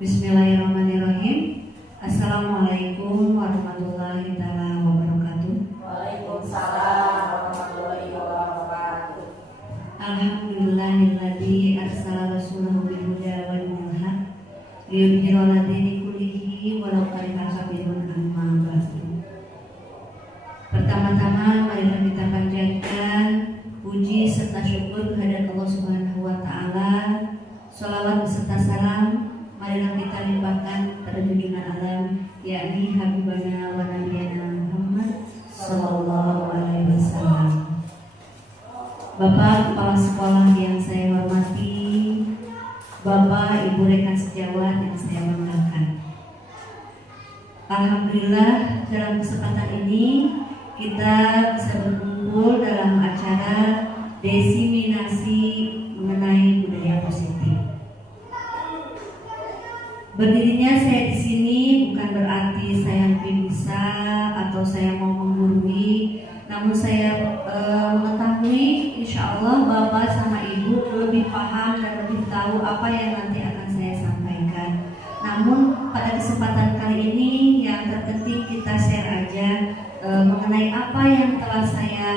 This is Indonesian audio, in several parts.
Bismillahirrahmanirrahim. Assalamualaikum warahmatullahi wabarakatuh. Waalaikumsalam warahmatullahi wabarakatuh. Alhamdulillahilladzi arsala rasulahu bil huda wal minhaj liyudhhira 'ala dini kullihi walau karihal kafirun. Amma ba'du. Pertama-tama marilah kita panjatkan puji serta syukur kehadirat Allah Subhanahu wa taala. Shalawat beserta salam marilah kita limpahkan pada junjungan alam, yakni Habibana wa Nabiyana Muhammad sallallahu alaihi wasallam. Bapak Kepala Sekolah yang saya hormati, Bapak Ibu rekan sejawat yang saya banggakan. Alhamdulillah dalam kesempatan ini kita bisa berkumpul dalam acara desiminasi mengenai budaya positif. Berdirinya saya di sini bukan berarti saya lebih bisa atau saya mau menggurui, namun saya mengetahui insya Allah Bapak sama Ibu lebih paham dan lebih tahu apa yang nanti akan saya sampaikan. Namun pada kesempatan kali ini yang terpenting kita share aja mengenai apa yang telah saya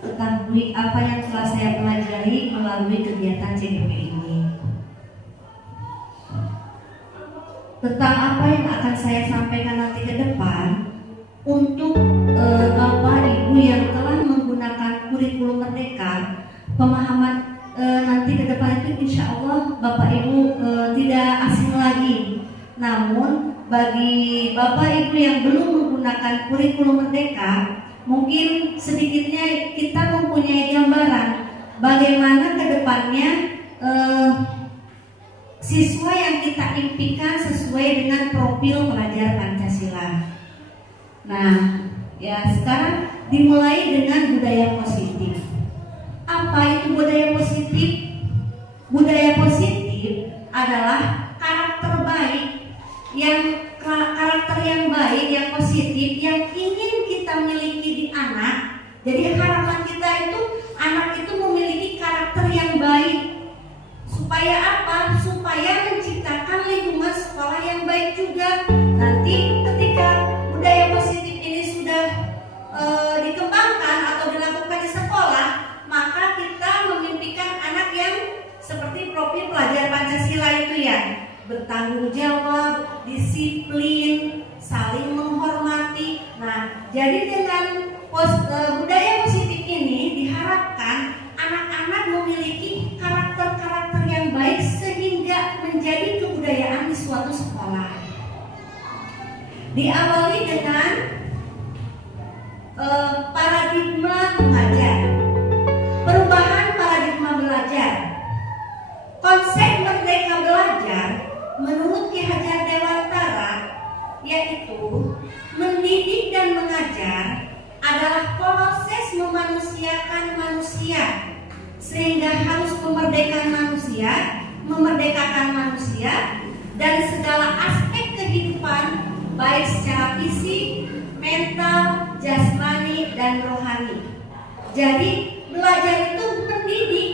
ketahui, apa yang telah saya pelajari melalui kegiatan CDP ini. Tentang apa yang akan saya sampaikan nanti ke depan untuk Bapak Ibu yang telah menggunakan kurikulum Merdeka, pemahaman nanti ke depan itu insya Allah Bapak Ibu tidak asing lagi. Namun bagi Bapak Ibu yang belum menggunakan kurikulum Merdeka, mungkin sedikitnya kita mempunyai gambaran bagaimana ke depannya siswa yang kita impikan sesuai dengan profil pelajar Pancasila. Nah, ya sekarang dimulai dengan budaya positif. Apa itu budaya positif? Budaya positif adalah karakter baik yang baik, yang positif, yang ingin kita miliki di anak. Jadi harapan kita itu anak itu memiliki karakter yang baik. Supaya apa? Supaya menciptakan lingkungan sekolah yang baik juga. Nanti ketika budaya positif ini sudah dikembangkan atau dilakukan di sekolah, maka kita memimpikan anak yang seperti profil pelajar Pancasila itu ya, bertanggung jawab, disiplin, saling menghormati. Nah, jadi dengan budaya positif ini diharapkan anak-anak memiliki karakter-karakter yang baik sehingga menjadi kebudayaan di suatu sekolah. Diawali dengan paradigma mengajar, perubahan paradigma belajar. Konsep Merdeka Belajar menurut Ki Hajar Dewantara yaitu mendidik dan mengajar adalah proses memanusiakan manusia, sehingga harus memerdekakan manusia dari segala aspek kehidupan, baik secara fisik, mental, jasmani, dan rohani. Jadi belajar itu mendidik.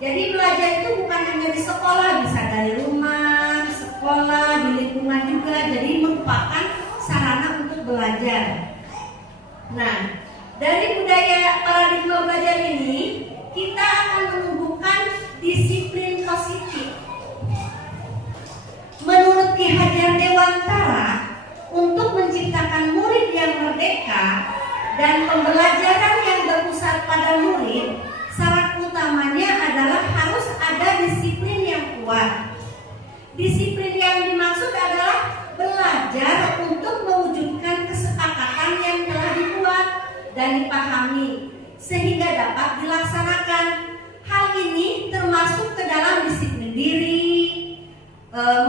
Jadi belajar itu bukan hanya di sekolah, bisa dari rumah, sekolah, di lingkungan juga. Jadi merupakan sarana untuk belajar. Nah, dari budaya paradigma belajar ini kita akan menumbuhkan disiplin positif. Menurut Ki Hajar Dewantara, untuk menciptakan murid yang merdeka dan pembelajaran yang berpusat pada murid, syarat utamanya adalah harus ada disiplin yang kuat. Disiplin yang dimaksud adalah belajar untuk mewujudkan kesepakatan yang telah dibuat dan dipahami sehingga dapat dilaksanakan. Hal ini termasuk ke dalam disiplin diri,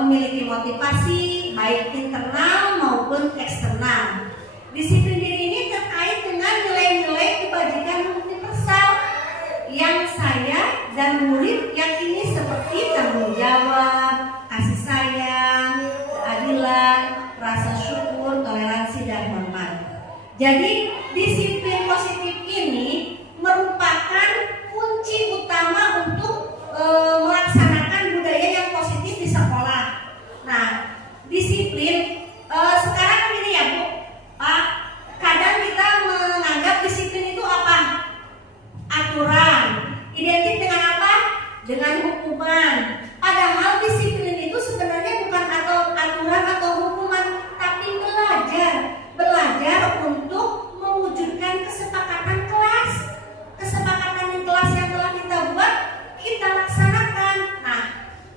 memiliki motivasi baik internal maupun eksternal. Disiplin diri ini terkait dengan nilai-nilai kebajikan universal yang saya dan murid yakini seperti tanggung jawab, kasih sayang, keadilan, rasa syukur, toleransi, dan hormat. Jadi disiplin positif ini merupakan kunci utama untuk melaksanakan budaya yang positif di sekolah. Nah, dengan hukuman. Padahal disiplin itu sebenarnya bukan atau aturan atau hukuman, tapi belajar untuk mewujudkan kesepakatan kelas. Kesepakatan di kelas yang telah kita buat, kita laksanakan. Nah,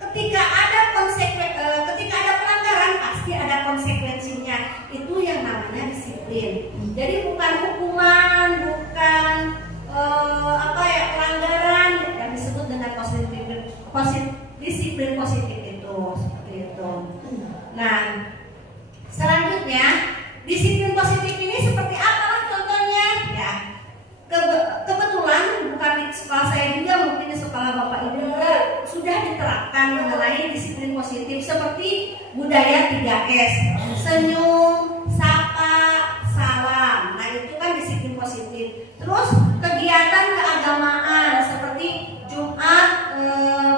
ketika ada pelanggaran pasti ada konsekuensinya. Itu yang namanya disiplin. Jadi bukan hukuman, bukan pelanggaran yang disebut dengan disiplin positif itu seperti itu. Nah, selanjutnya disiplin positif ini seperti apa contohnya? Ya, kebetulan bukan di sekolah saya juga, mungkin di sekolah Bapak Ibu juga sudah diterapkan mengenai disiplin positif seperti budaya 3S, senyum, sapa, salam. Nah, itu kan disiplin positif. Terus kegiatan keagamaan seperti Jumat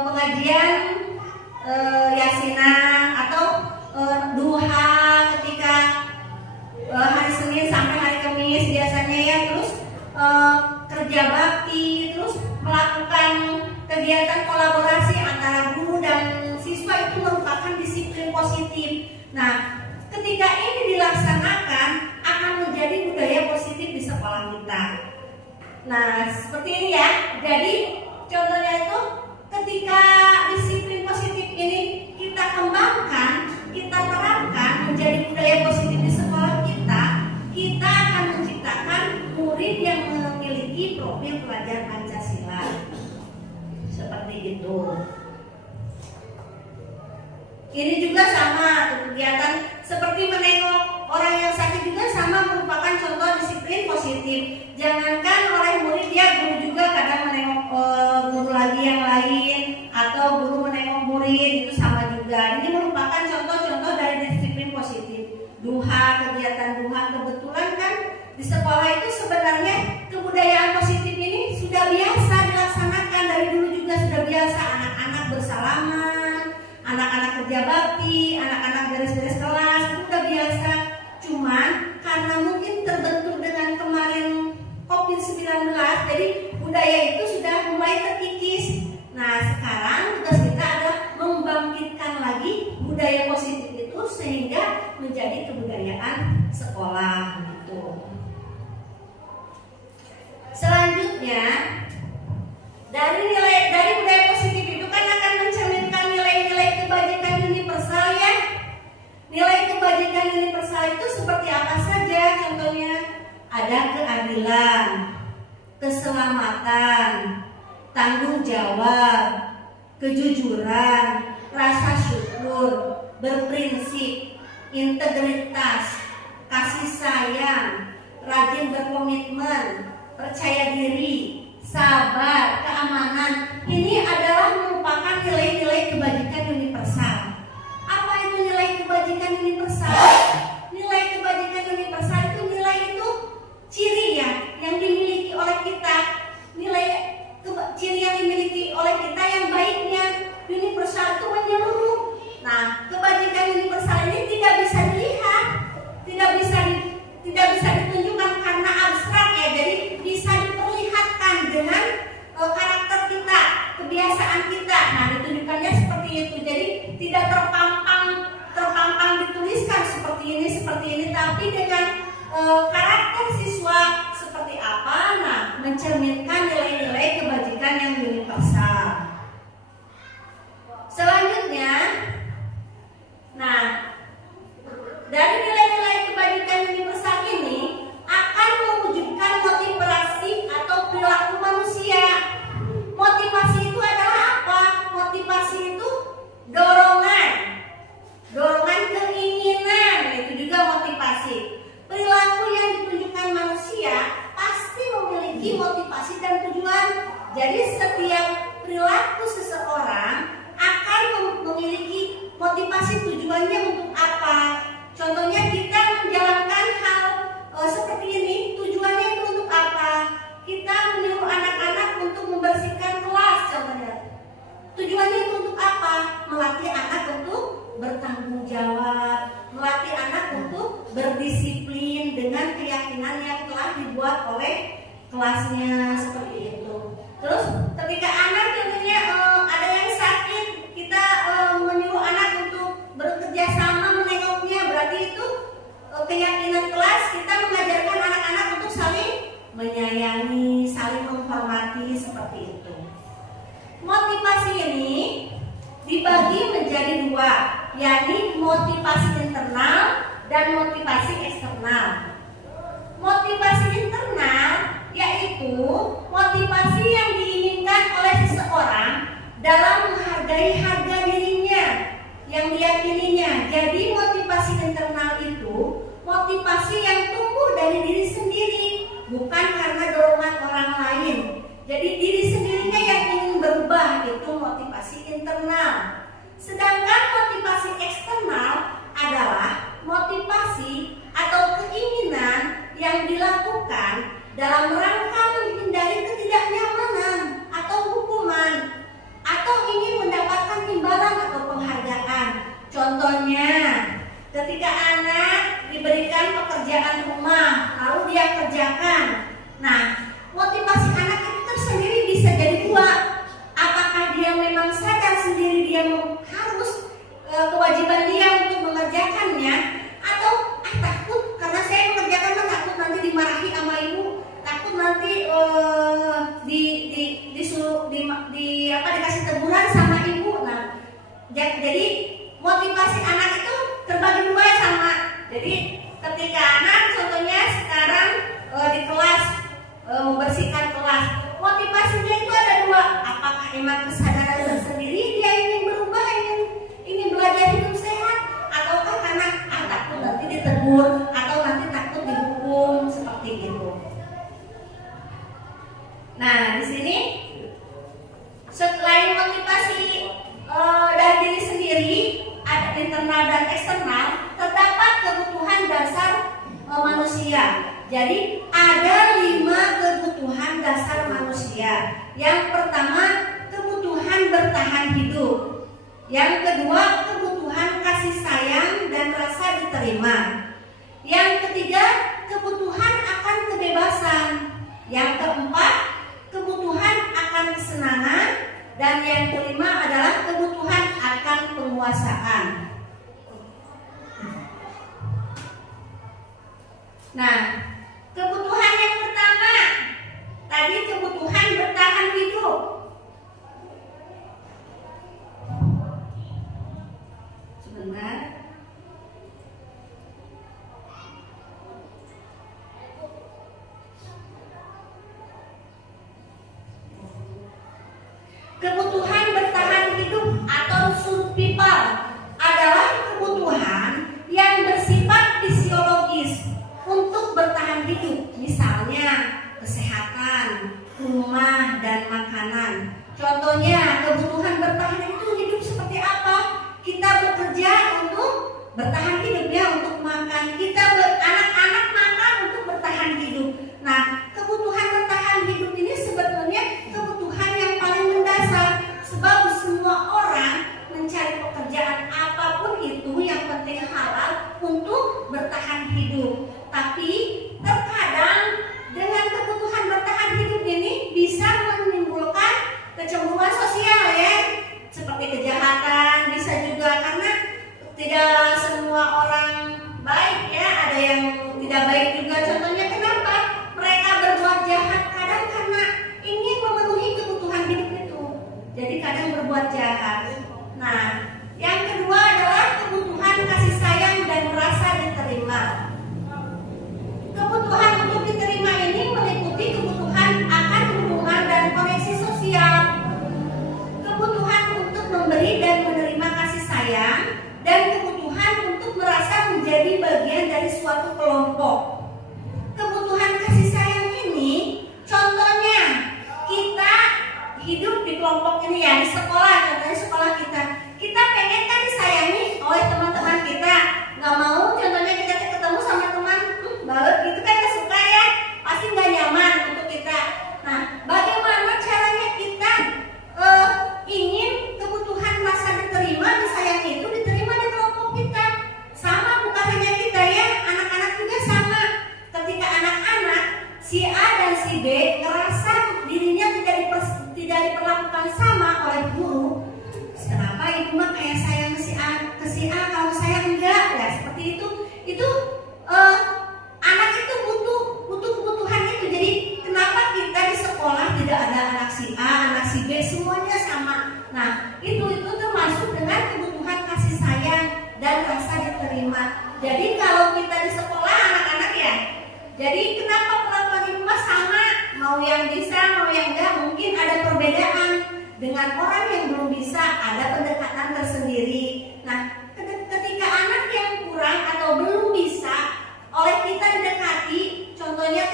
pengajian yasinan atau duha ketika hari Senin sampai hari Kamis biasanya ya. Terus kerja bakti, terus melakukan kegiatan kolaborasi antara guru dan siswa, itu merupakan disiplin positif. Nah, ketika ini dilaksanakan akan menjadi budaya positif di sekolah kita. Nah, seperti ini ya. Jadi contohnya itu ketika disiplin positif ini kita kembangkan, kita terapkan menjadi budaya positif di sekolah kita, kita akan menciptakan murid yang memiliki profil pelajar Pancasila. Seperti itu. Ini juga sama kegiatan seperti menengok orang yang sakit juga sama, merupakan contoh disiplin positif. Jangankan oleh murid ya, guru juga kadang menengok guru lagi yang lain, atau guru menengok murid, itu sama juga. Ini merupakan contoh-contoh dari disiplin positif. Duha, kegiatan duha, kebetulan kan di sekolah itu sebenarnya kebudayaan positif ini sudah biasa dilaksanakan, dari dulu juga sudah biasa. Anak-anak bersalaman, anak-anak kerja bakti, anak-anak beres-beres kelas, itu udah biasa. Cuman karena mungkin terbentur dengan kemarin COVID-19, jadi budaya itu sudah mulai terkikis. Nah, sekarang tugas kita adalah membangkitkan lagi budaya positif itu sehingga menjadi kebudayaan sekolah gitu. Selanjutnya, dari budaya positif itu kan akan mencerminkan nilai-nilai kebajikan universal ya. Nilai kebajikan universal itu seperti apa saja? Contohnya ada keadilan, keselamatan, tanggung jawab, kejujuran, rasa syukur, berprinsip, integritas, kasih sayang, rajin berkomitmen, percaya diri, sabar, keamanan. Ini adalah merupakan nilai-nilai kebajikan universal. Apa itu nilai kebajikan universal? Nilai kebajikan universal itu nilai itu ciri ya yang dimiliki oleh kita. Ciri yang dimiliki oleh kita yang baiknya. Universal itu menyeluruh. Nah, kebajikan universal ini tidak bisa dilihat, tidak bisa ditunjukkan karena abstrak ya. Jadi bisa diperlihatkan dengan karakter kita, kebiasaan kita. Nah, ditunjukkannya seperti itu. Jadi tidak terpampang dituliskan seperti ini, tapi dengan karakter siswa seperti apa. Nah, mencerminkan nilai-nilai kebajikan yang universal. Selanjutnya, nah, dari nilai-nilai kebajikan universal ini akan mewujudkan motivasi atau perilaku manusia. Motivasi itu adalah apa? Motivasi itu dorongan keinginan, itu juga motivasi. Perilaku yang ditunjukkan manusia pasti memiliki motivasi dan tujuan. Jadi setiap perilaku seseorang akan memiliki motivasi, tujuannya untuk apa. Contohnya kita menjalankan hal seperti ini, tujuannya itu untuk apa? Kita menyuruh anak-anak untuk membersihkan kelas contohnya. Tujuannya itu untuk apa? Melatih anak untuk bertanggung jawab, melatih anak untuk berdisiplin dengan keyakinan yang telah dibuat oleh kelasnya seperti itu. Terus ketika anak contohnya itu. Motivasi ini dibagi menjadi dua, yakni motivasi internal dan motivasi eksternal. Motivasi internal yaitu motivasi yang diinginkan oleh seseorang dalam menghargai harga dirinya yang diyakininya. Jadi motivasi internal itu motivasi yang tumbuh dari diri sendiri, bukan karena dorongan orang lain. Jadi diri sendirinya yang ingin berubah, itu motivasi internal. Sedangkan motivasi eksternal adalah motivasi atau keinginan yang dilakukan dalam rangka menghindari ketidaknyamanan atau hukuman, atau ingin mendapatkan imbalan atau penghargaan. Contohnya, ketika anak diberikan pekerjaan rumah lalu dia kerjakan. Nah, motivasi anak itu tersendiri bisa jadi dua. Apakah dia memang sadar sendiri dia harus kewajiban dia untuk mengerjakannya, atau takut karena saya mengerjakan, takut nanti dimarahi sama ibu, takut nanti dikasih teguran sama ibu. Nah, jadi motivasi anak itu terbagi dua ya sama. Jadi ketika anak contohnya sekarang di kelas membersihkan kelas, motivasinya itu ada dua. Apakah emang kesadaran tersendiri dia ingin berubah, ingin belajar hidup sehat, ataukah karena takut nanti ditegur atau nanti takut dihukum seperti itu. Nah, di sini selain motivasi dari diri sendiri, ada internal dan eksternal, terdapat kebutuhan dasar manusia. Jadi ada 5 kebutuhan dasar manusia. Yang pertama, kebutuhan bertahan hidup. Yang kedua, kebutuhan kasih sayang dan rasa diterima. Yang ketiga, kebutuhan akan kebebasan. Yang keempat, kebutuhan akan kesenangan. Dan yang kelima adalah kebutuhan akan penguasaan. Nah, kebutuhan yang pertama tadi kebutuhan bertahan hidup. Sebentar. Kebutuhan bertahan hidup atau survival adalah kebutuhan yang bersifat fisiologis untuk bertahan hidup, misalnya kesehatan, rumah, dan makanan. Contohnya, kebutuhan bertahan itu hidup seperti apa? Kita bekerja untuk bertahan hidup, ya, untuk makan. Anak-anak makan untuk bertahan hidup. Nah, kebutuhan bertahan hidup ini sebetulnya kebutuhan yang paling mendasar, sebab semua orang mencari pekerjaan apapun itu yang penting halal untuk bertahan hidup. Tapi terkadang dengan kebutuhan bertahan hidup ini bisa menimbulkan kecemburuan sosial, ya, seperti kejahatan, bisa juga karena tidak semua orang baik, ya, ada yang tidak baik juga. Contohnya kenapa mereka berbuat jahat? Kadang karena ingin memenuhi kebutuhan hidup itu, jadi kadang berbuat jahat. Nah, yang kedua adalah kebutuhan kasih sayang dan rasa diterima. Kebutuhan untuk diterima ini meliputi kebutuhan akan hubungan dan koneksi sosial, kebutuhan untuk memberi dan menerima kasih sayang, dan kebutuhan untuk merasa menjadi bagian dari suatu kelompok. Kebutuhan kasih sayang ini, contohnya kita hidup di kelompok ini, ya, di sekolah, contohnya sekolah kita pengen kan disayangi oleh teman-teman kita. Nggak mau contohnya kita ketemu sama teman balet gitu kan, nggak suka, ya, pasti nggak nyaman untuk kita. Nah, bagaimana caranya kita ingin kebutuhan rasa diterima, disayangi itu diterima di kelompok kita? Sama, bukan hanya kita, ya, anak-anak juga sama. Ketika anak-anak si A dan si B ngerasa dirinya tidak diperlakukan sama oleh guru, kenapa, ya, Nah, itu termasuk dengan kebutuhan kasih sayang dan rasa diterima. Jadi kalau kita di sekolah anak-anak ya, jadi kenapa perlakuan ibu mah sama, mau yang bisa, mau yang enggak, mungkin ada perbedaan. Dengan orang yang belum bisa ada pendekatan tersendiri. Nah, ketika anak yang kurang atau belum bisa oleh kita didekati, contohnya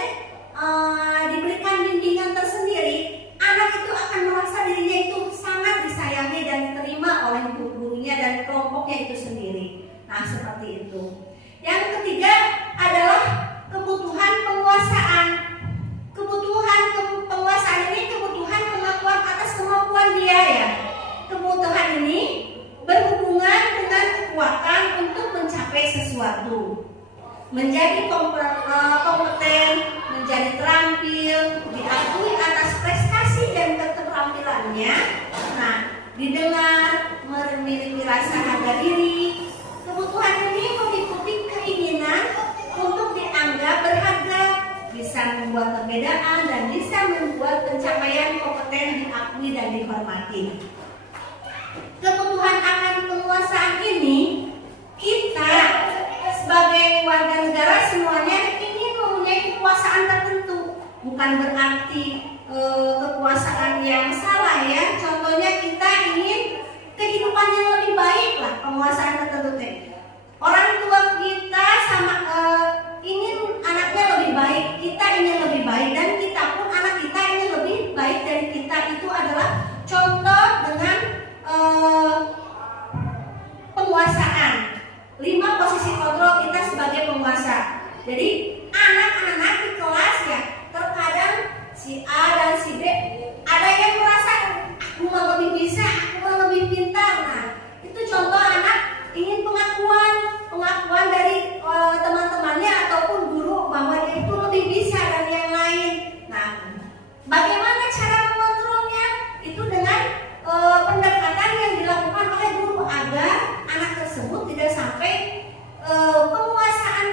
diberikan bimbingan tersendiri, anak itu akan merasa dirinya itu sangat disayangi dan diterima oleh gurunya dan kelompoknya itu sendiri. Nah, seperti itu. Yang ketiga adalah kebutuhan penguasaan. Kebutuhan penguasaan ini kebutuhan pengakuan atas kemampuan dia ya. Kebutuhan ini berhubungan dengan kekuatan untuk mencapai sesuatu, menjadi kompeten, menjadi terampil, diakui atas prestasi dan keterampilannya. Nah, didengar, memiliki rasa harga diri. Kebutuhan ini mengikuti keinginan untuk dianggap berharga, bisa membuat perbedaan dan bisa membuat pencapaian kompeten diakui dan dihormati. Kebutuhan akan penguasaan ini, kita sebagai warga negara semuanya ingin mempunyai kekuasaan tertentu. Bukan berarti kekuasaan yang salah ya. Contohnya kita ingin kehidupan yang lebih baik lah, penguasaan tertentu. Orang tua kita sama ingin anaknya lebih baik, kita ingin lebih baik, dan kita pun anak kita ingin lebih baik dari kita. Itu adalah contoh dengan penguasaan. 5 posisi kontrol kita sebagai penguasa. Jadi anak-anak di kelas ya, terkadang si A dan si B ada yang merasa aku mau lebih bisa, aku mau lebih pintar. Nah, itu contoh anak ingin pengakuan dari teman-temannya ataupun guru bahwa dia itu lebih bisa dari yang lain. Nah, bagaimana cara mengontrolnya? Itu dengan pendekatan yang dilakukan oleh guru agar anak tersebut tidak sampai penguasaan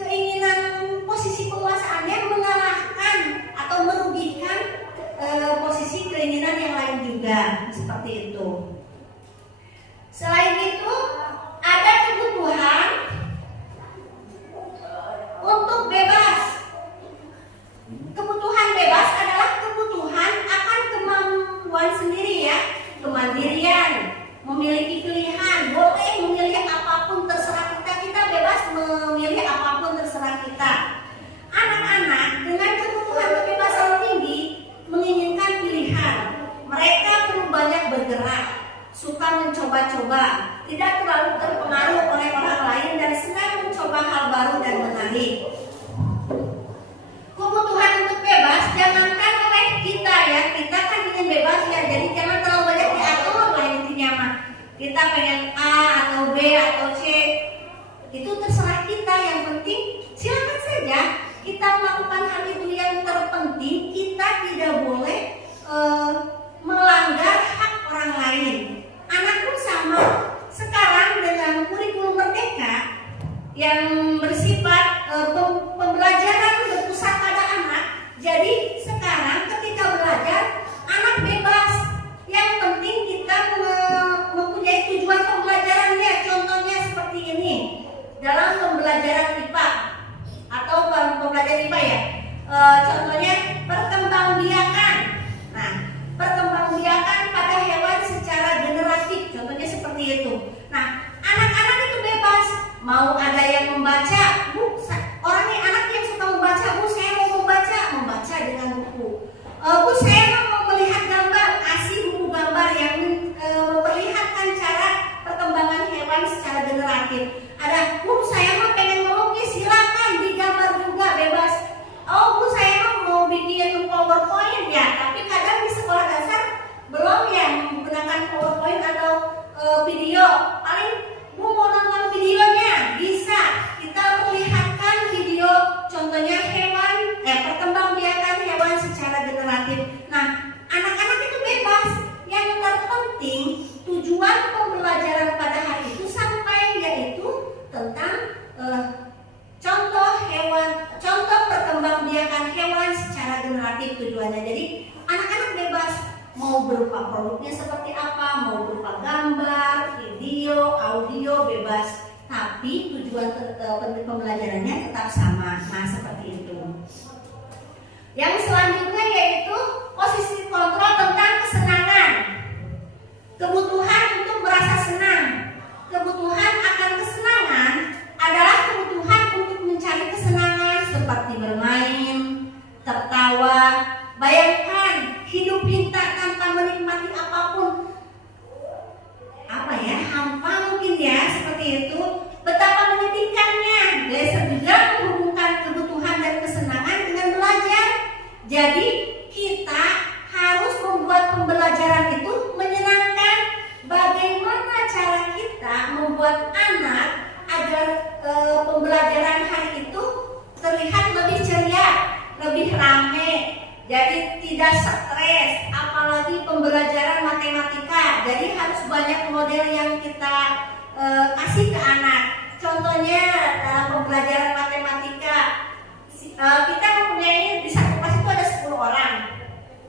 keinginan posisi penguasaannya mengalahkan atau merugikan posisi keinginan yang lain juga, seperti itu. Selain itu ada kebutuhan untuk bebas. Kebutuhan bebas adalah kebutuhan akan kemampuan sendiri ya, kemandirian, memiliki pilihan, boleh memilih apapun terserah kita, kita bebas memilih apapun terserah kita. Anak-anak dengan kebutuhan kebebasan tinggi menginginkan pilihan. Mereka perlu banyak bergerak, suka mencoba-coba, tidak terlalu terpengaruh oleh orang lain dan senang mencoba hal baru dan menarik. Kebutuhan untuk bebas jangankan oleh kita ya, kita kan ingin bebas ya, jadi jangan terlalu banyak diatur lah intinya mah. Kita pengen A atau B atau C, itu terserah kita. Yang penting silakan saja kita melakukan hal itu. Yang terpenting kita tidak boleh melanggar hak orang lain. Anak pun sama. Sekarang dengan kurikulum merdeka yang bersifat pembelajaran berpusat pada anak, jadi sekarang ketika belajar anak bebas. Yang penting kita mempunyai tujuan pembelajarannya. Contohnya seperti ini dalam pembelajaran IPA atau pembelajaran IPA ya. Contohnya perkembangbiakan. Nah, perkembangbiakan pada hewan secara generatif. Contohnya seperti itu. Nah, anak-anak itu bebas. Mau ada yang membaca, Bu, orangnya anak yang suka membaca, Bu, saya mau membaca dengan buku. Bu, saya mau melihat gambar, kasih buku gambar yang memperlihatkan cara perkembangan hewan secara generatif. Ada, Bu, saya mau pengen melukis, silakan digambar juga, bebas. Oh, Bu, saya mau bikin PowerPoint ya, tapi kadang di sekolah dasar belum ya menggunakan PowerPoint atau video. Paling Bu mau nonton videonya, bisa. Kita perlihatkan video, contohnya hewan, perkembangbiakan hewan secara generatif. Nah, anak-anak itu bebas. Yang terpenting tujuan pembelajaran pada hari itu sampai, yaitu tentang contoh perkembangbiakan hewan secara generatif tujuannya. Jadi anak-anak bebas mau berupa produknya seperti apa, mau berupa gambar, video, audio, bebas. Tapi tujuan pembelajarannya tetap sama. Nah, seperti itu. Yang selanjutnya yaitu posisi kontrol tentang kesenangan. Kebutuhan untuk merasa senang. Kebutuhan akan kesenangan adalah kebutuhan untuk mencari kesenangan seperti bermain, tertawa. Bayangkan hidup kita tanpa menikmati apapun. Apa ya, hampa mungkin ya, seperti itu. Betapa menyedihkannya. Glaser juga menghubungkan kebutuhan dan kesenangan dengan belajar. Jadi kita harus membuat pembelajaran itu menyenangkan. Bagaimana cara kita membuat anak agar pembelajaran hari itu terlihat lebih ceria, lebih ramai, jadi tidak stres, apalagi pembelajaran matematika. Jadi harus banyak model yang kita kasih ke anak. Contohnya dalam pembelajaran matematika, kita mempunyai di satu kelas itu ada 10 orang.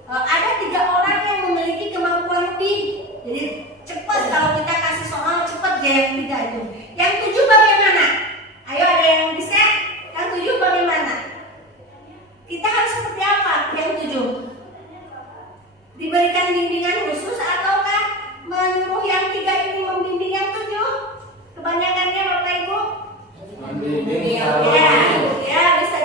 Ada 3 orang yang memiliki kemampuan lebih. Jadi cepat, kalau kita kasih soal cepat ya yang 3 itu. Yang 7 bagaimana? Ayo, ada yang bisa? Yang 7 bagaimana? Kita harus seperti apa? Yang 7 diberikan bimbingan khusus ataukah menyuruh yang 3 ini membimbing yang 7? Kebanyakannya Bapak Ibu Membimbing ya bisa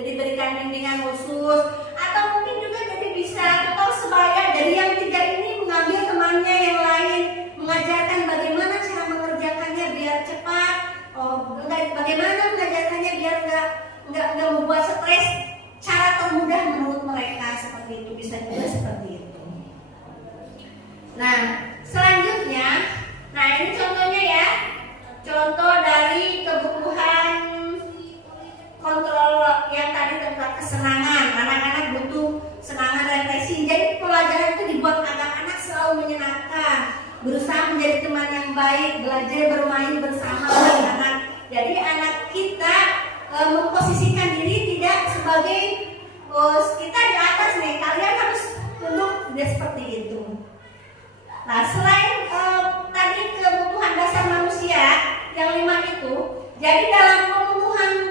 diberikan bimbingan khusus, atau mungkin juga jadi bisa total sebaya dari yang 3 ini mengambil temannya yang lain, mengajarkan bagaimana cara mengerjakannya biar cepat, bagaimana mengajarkannya biar nggak membuat stres. Cara termudah menurut mereka seperti itu, bisa juga seperti itu. Nah, selanjutnya, nah ini contohnya ya, contoh dari kebutuhan kontrol yang tadi tentang kesenangan. Anak-anak butuh senangan refreshing. Jadi pelajaran itu dibuat agar anak selalu menyenangkan, berusaha menjadi teman yang baik, belajar bermain bersama anak-anak. Jadi anak kita memposisikan diri tidak sebagai kita di atas nih, kalian harus tunduk, tidak seperti itu. Nah, selain tadi kebutuhan dasar manusia yang 5 itu, jadi dalam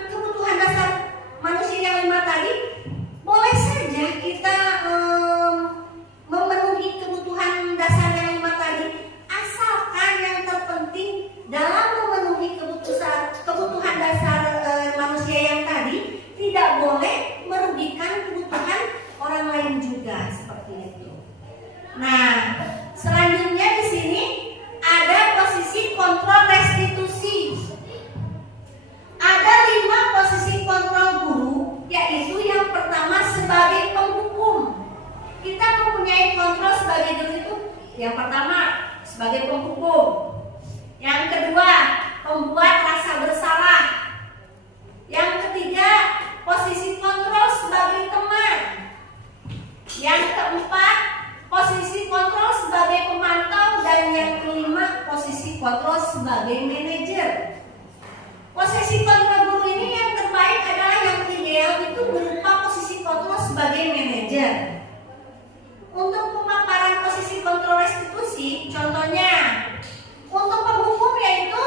kebutuhan dasar manusia yang 5 tadi, boleh saja kita memenuhi kebutuhan dasar yang 5 tadi, asalkan yang terpenting dalam memenuhi kebutuhan dasar manusia yang tadi tidak boleh merugikan kebutuhan orang lain juga, seperti itu. Nah, selanjutnya di sini ada posisi kontrol restitusi. Ada 5 posisi kontrol guru, yaitu yang pertama sebagai penghukum. Kita mempunyai kontrol sebagai guru itu, yang pertama sebagai penghukum, yang kedua pembuat rasa bersalah, yang ketiga posisi kontrol sebagai teman, yang keempat posisi kontrol sebagai pemantau, dan yang kelima posisi kontrol sebagai manajer. Posisi kontrol guru ini yang terbaik adalah yang ideal itu berupa posisi kontrol sebagai manajer. Untuk pemaparan posisi kontrol restitusi, contohnya untuk penghukum yaitu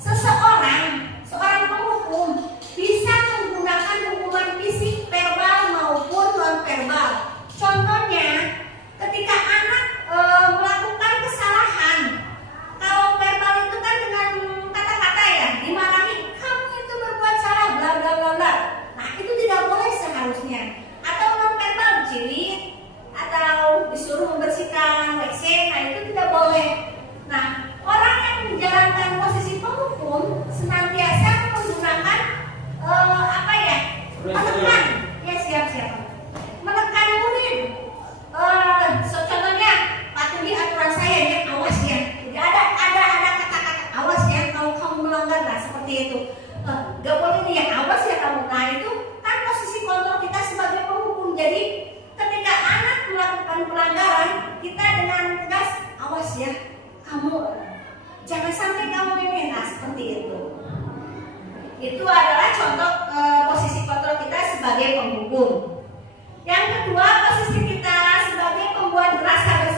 seorang penghukum bisa menggunakan hukuman fisik, verbal maupun non verbal. Contohnya, ketika anak melakukan kesalahan, kalau verbal itu kan dengan kata-kata ya, dimarahi, kamu itu berbuat salah, bla bla bla bla. Nah, itu tidak boleh seharusnya. Atau non verbal, cilik, atau disuruh membersihkan WC, nah itu tidak boleh. Nah, orang yang menjalankan posisi penghukum senantiasa menggunakan menekan, ya siap, menekan murid. Contohnya patuhi aturan saya ya, awas ya. Jadi ada kata-kata awas ya, kalau kamu melanggar, nah seperti itu. Gak boleh nih ya, awas ya kamu. Nah itu kan posisi kontrol kita sebagai penghukum. Jadi ketika anak melakukan pelanggaran, kita dengan tegas awas ya, kamu jangan sampai kamu ini. Nah seperti itu. Itu adalah contoh posisi kontrol kita sebagai penghukum. Yang kedua, posisi kita sebagai pembuat rasa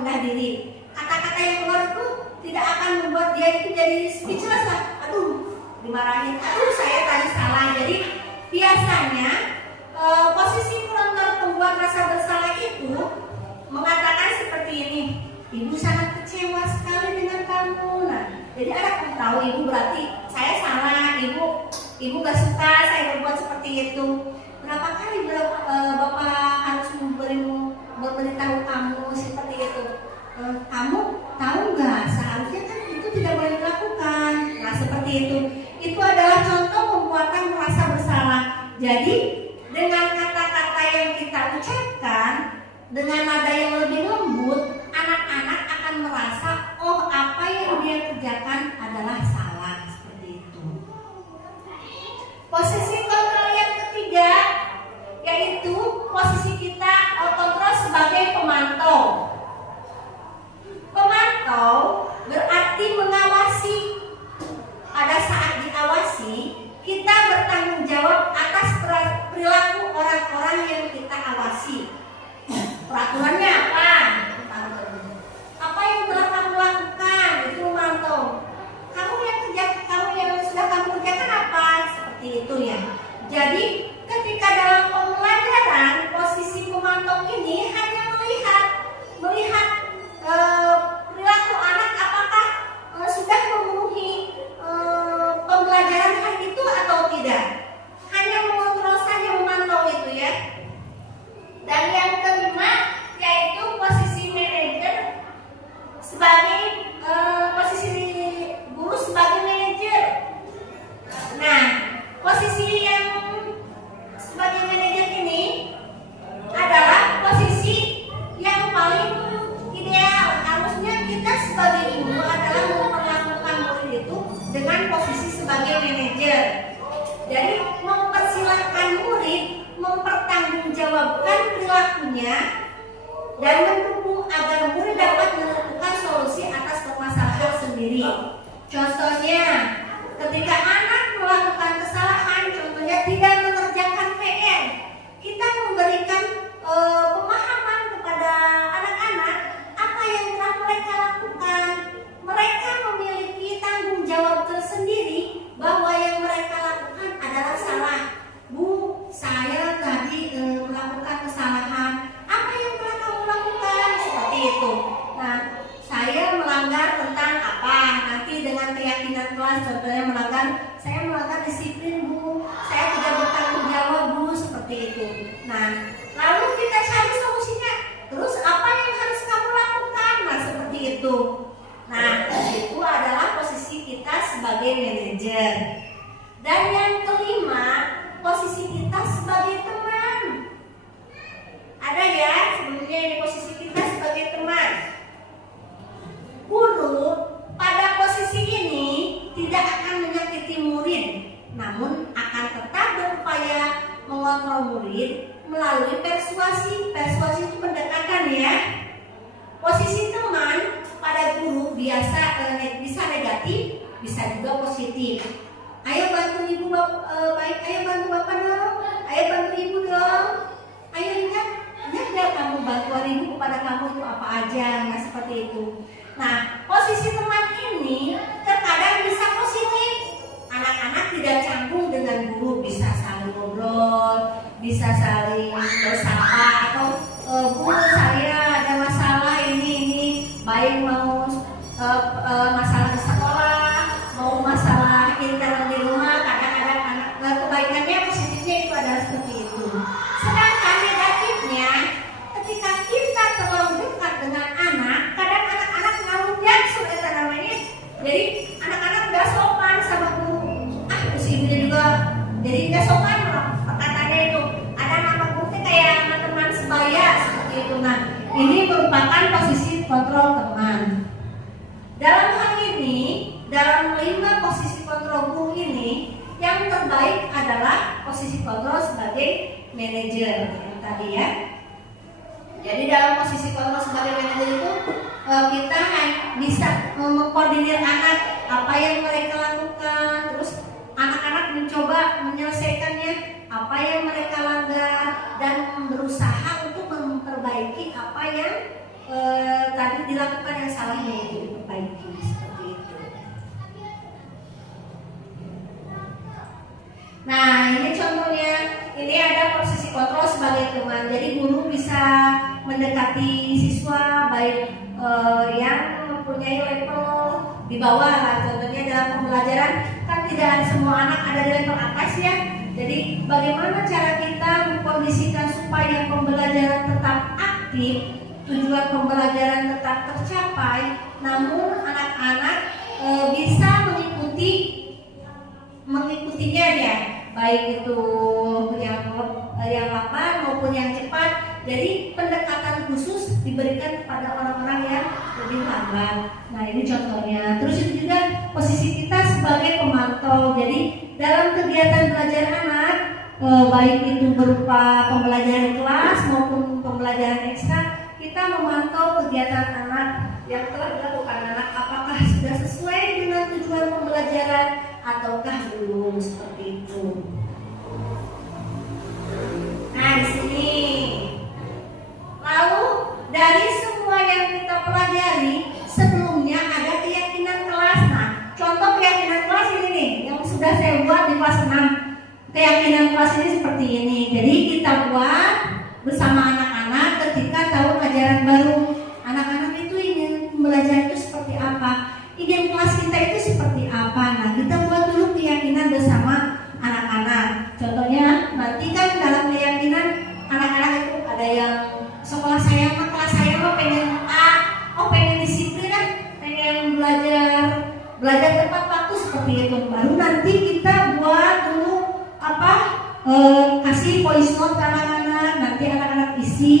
rendah diri. Kata-kata yang keluar itu tidak akan membuat dia itu jadi speechless lah. Aduh, dimarahin. Aduh, saya tadi salah. Jadi biasanya posisi penonton pembuat rasa bersalah itu mengatakan seperti ini. Ibu sangat kecewa sekali dengan kamu. Nah, jadi anak kamu tahu ibu berarti saya salah. Ibu gak suka saya berbuat seperti itu. Berapa kali Bapak harus memberitahu kamu seperti itu? Kamu tahu nggak? Seharusnya kan itu tidak boleh dilakukan. Nah, seperti itu. Itu adalah contoh pembuatan merasa bersalah. Jadi dengan kata-kata yang kita ucapkan, dengan nada yang lebih lembut, anak-anak akan merasa, oh apa yang dia kerjakan adalah salah. Seperti itu. Posisi kontrol yang ketiga, yaitu posisi kita kontrol sebagai pemantau. Pemantau berarti mengawasi. Pada saat diawasi, kita bertanggung jawab atas perilaku orang-orang yang kita awasi. Peraturannya apa? Apa yang telah kamu lakukan? Itu memantau. Kamu yang sudah kamu kerjakan apa? Seperti itu ya. Jadi ketika dalam pembelajaran, posisi pemantau ini hanya melihat perilaku anak apakah sudah memenuhi pembelajaran hari itu atau tidak. Hanya mengontrol saja, memantau itu ya. Dan yang kelima yaitu posisi manajer sebagai posisi guru sebagai manajer. Nah, posisi yang sebagai manajer ini adalah posisi yang paling ideal. Harusnya kita sebagai guru adalah memperlakukan murid itu dengan posisi sebagai manajer. Jadi mempersilahkan murid mempertanggungjawabkan perilakunya dan mendukung agar murid dapat menentukan solusi atas permasalahan sendiri. Contohnya, ketika anak melakukan kesalahan, contohnya tidak mengerjakan PR, kita memberikan pemahaman kepada anak-anak apa yang telah mereka lakukan. Mereka memiliki tanggung jawab tersendiri bahwa yang mereka lakukan adalah salah. Bu, saya tadi melakukan kesalahan. Apa yang telah kamu lakukan? Seperti itu. Nah, saya melanggar tentang apa? Nanti dengan keyakinan kelas, contohnya saya melanggar disiplin, Bu. Saya tidak bertanggung jawab, Bu. Seperti itu. Nah, lalu kita cari solusinya. Terus apa yang harus kamu lakukan? Nah, seperti itu. Nah, itu adalah posisi kita sebagai manajer. Dan yang kelima, posisi kita sebagai teman. Ada ya, sebelumnya ini posisi kita sebagai teman. Guru pada posisi ini tidak akan menyakiti murid, namun akan tetap berupaya mengontrol murid melalui persuasi. Persuasi itu pendekatan ya. Posisi teman pada guru bisa negatif, bisa juga positif. Ayo bantu ibu baik, ayo bantu bapak dong, ayo bantu ibu dong, ayo ingat gak kamu bantuan ibu kepada kamu itu apa aja, nah seperti itu. Nah, posisi teman ini terkadang bisa positif. Anak-anak tidak canggung dengan guru, bisa saling ngobrol, bisa saling bersapa, atau Bu, saya ada masalah ini, baik mau masalah di sekolah, mau masalah internal di rumah. Kadang-kadang anak kebaikannya positifnya itu adalah seperti itu. Sedangkan negatifnya, ketika kita terlalu dekat dengan anak, kadang anak-anak ngawujan sudah namanya. Jadi anak-anak nggak sopan sama guru. Terus ibunya juga jadi nggak sopan perkataannya itu. Ada nama gurunya kayak teman sebaya seperti itu. Nah, ini merupakan posisi kontrol teman. Dalam hal ini, dalam 5 posisi kontrol guru ini, yang terbaik adalah posisi kontrol sebagai manajer yang tadi ya. Jadi dalam posisi kontrol sebagai manajer itu kita bisa mengkoordinir anak apa yang mereka lakukan, terus anak-anak mencoba menyelesaikannya apa yang mereka langgar dan berusaha untuk memperbaiki apa yang tadi dilakukan yang salahnya itu diperbaiki seperti itu. Nah ini contohnya, ini ada posisi kontrol sebagai teman. Jadi guru bisa mendekati siswa baik yang mempunyai level di bawah lah. Contohnya dalam pembelajaran kan tidak semua anak ada di level atas ya. Jadi bagaimana cara kita mengkondisikan supaya pembelajaran tetap aktif, tujuan pembelajaran tetap tercapai, namun anak-anak bisa mengikutinya ya, baik itu yang lambat maupun yang cepat. Jadi pendekatan khusus diberikan kepada orang-orang yang lebih lambat. Nah ini contohnya. Terus itu juga posisi kita sebagai pemantau. Jadi dalam kegiatan belajar anak, baik itu berupa pembelajaran kelas maupun pembelajaran ekstra, kita memantau kegiatan anak yang telah dilakukan anak, apakah sudah sesuai dengan tujuan pembelajaran ataukah belum, seperti itu. Nah di sini, lalu dari semua yang kita pelajari sebelumnya ada keyakinan kelas. Nah contoh keyakinan kelas ini nih yang sudah saya buat di kelas 6. Keyakinan kelas ini seperti ini. Jadi kita buat bersama anak-anak ketika tahun ajaran baru. Anak-anak itu ingin belajar itu seperti apa, ingin kelas kita itu seperti apa. Nah kita buat dulu keyakinan bersama anak-anak. Contohnya nanti kan dalam keyakinan anak-anak itu ada yang sekolah saya mah, kelas saya mah pengen A, pengen disiplin kan, pengen belajar tepat waktu seperti itu. Baru nanti kita buat dulu kasih voice note ke anak-anak, nanti anak-anak isi,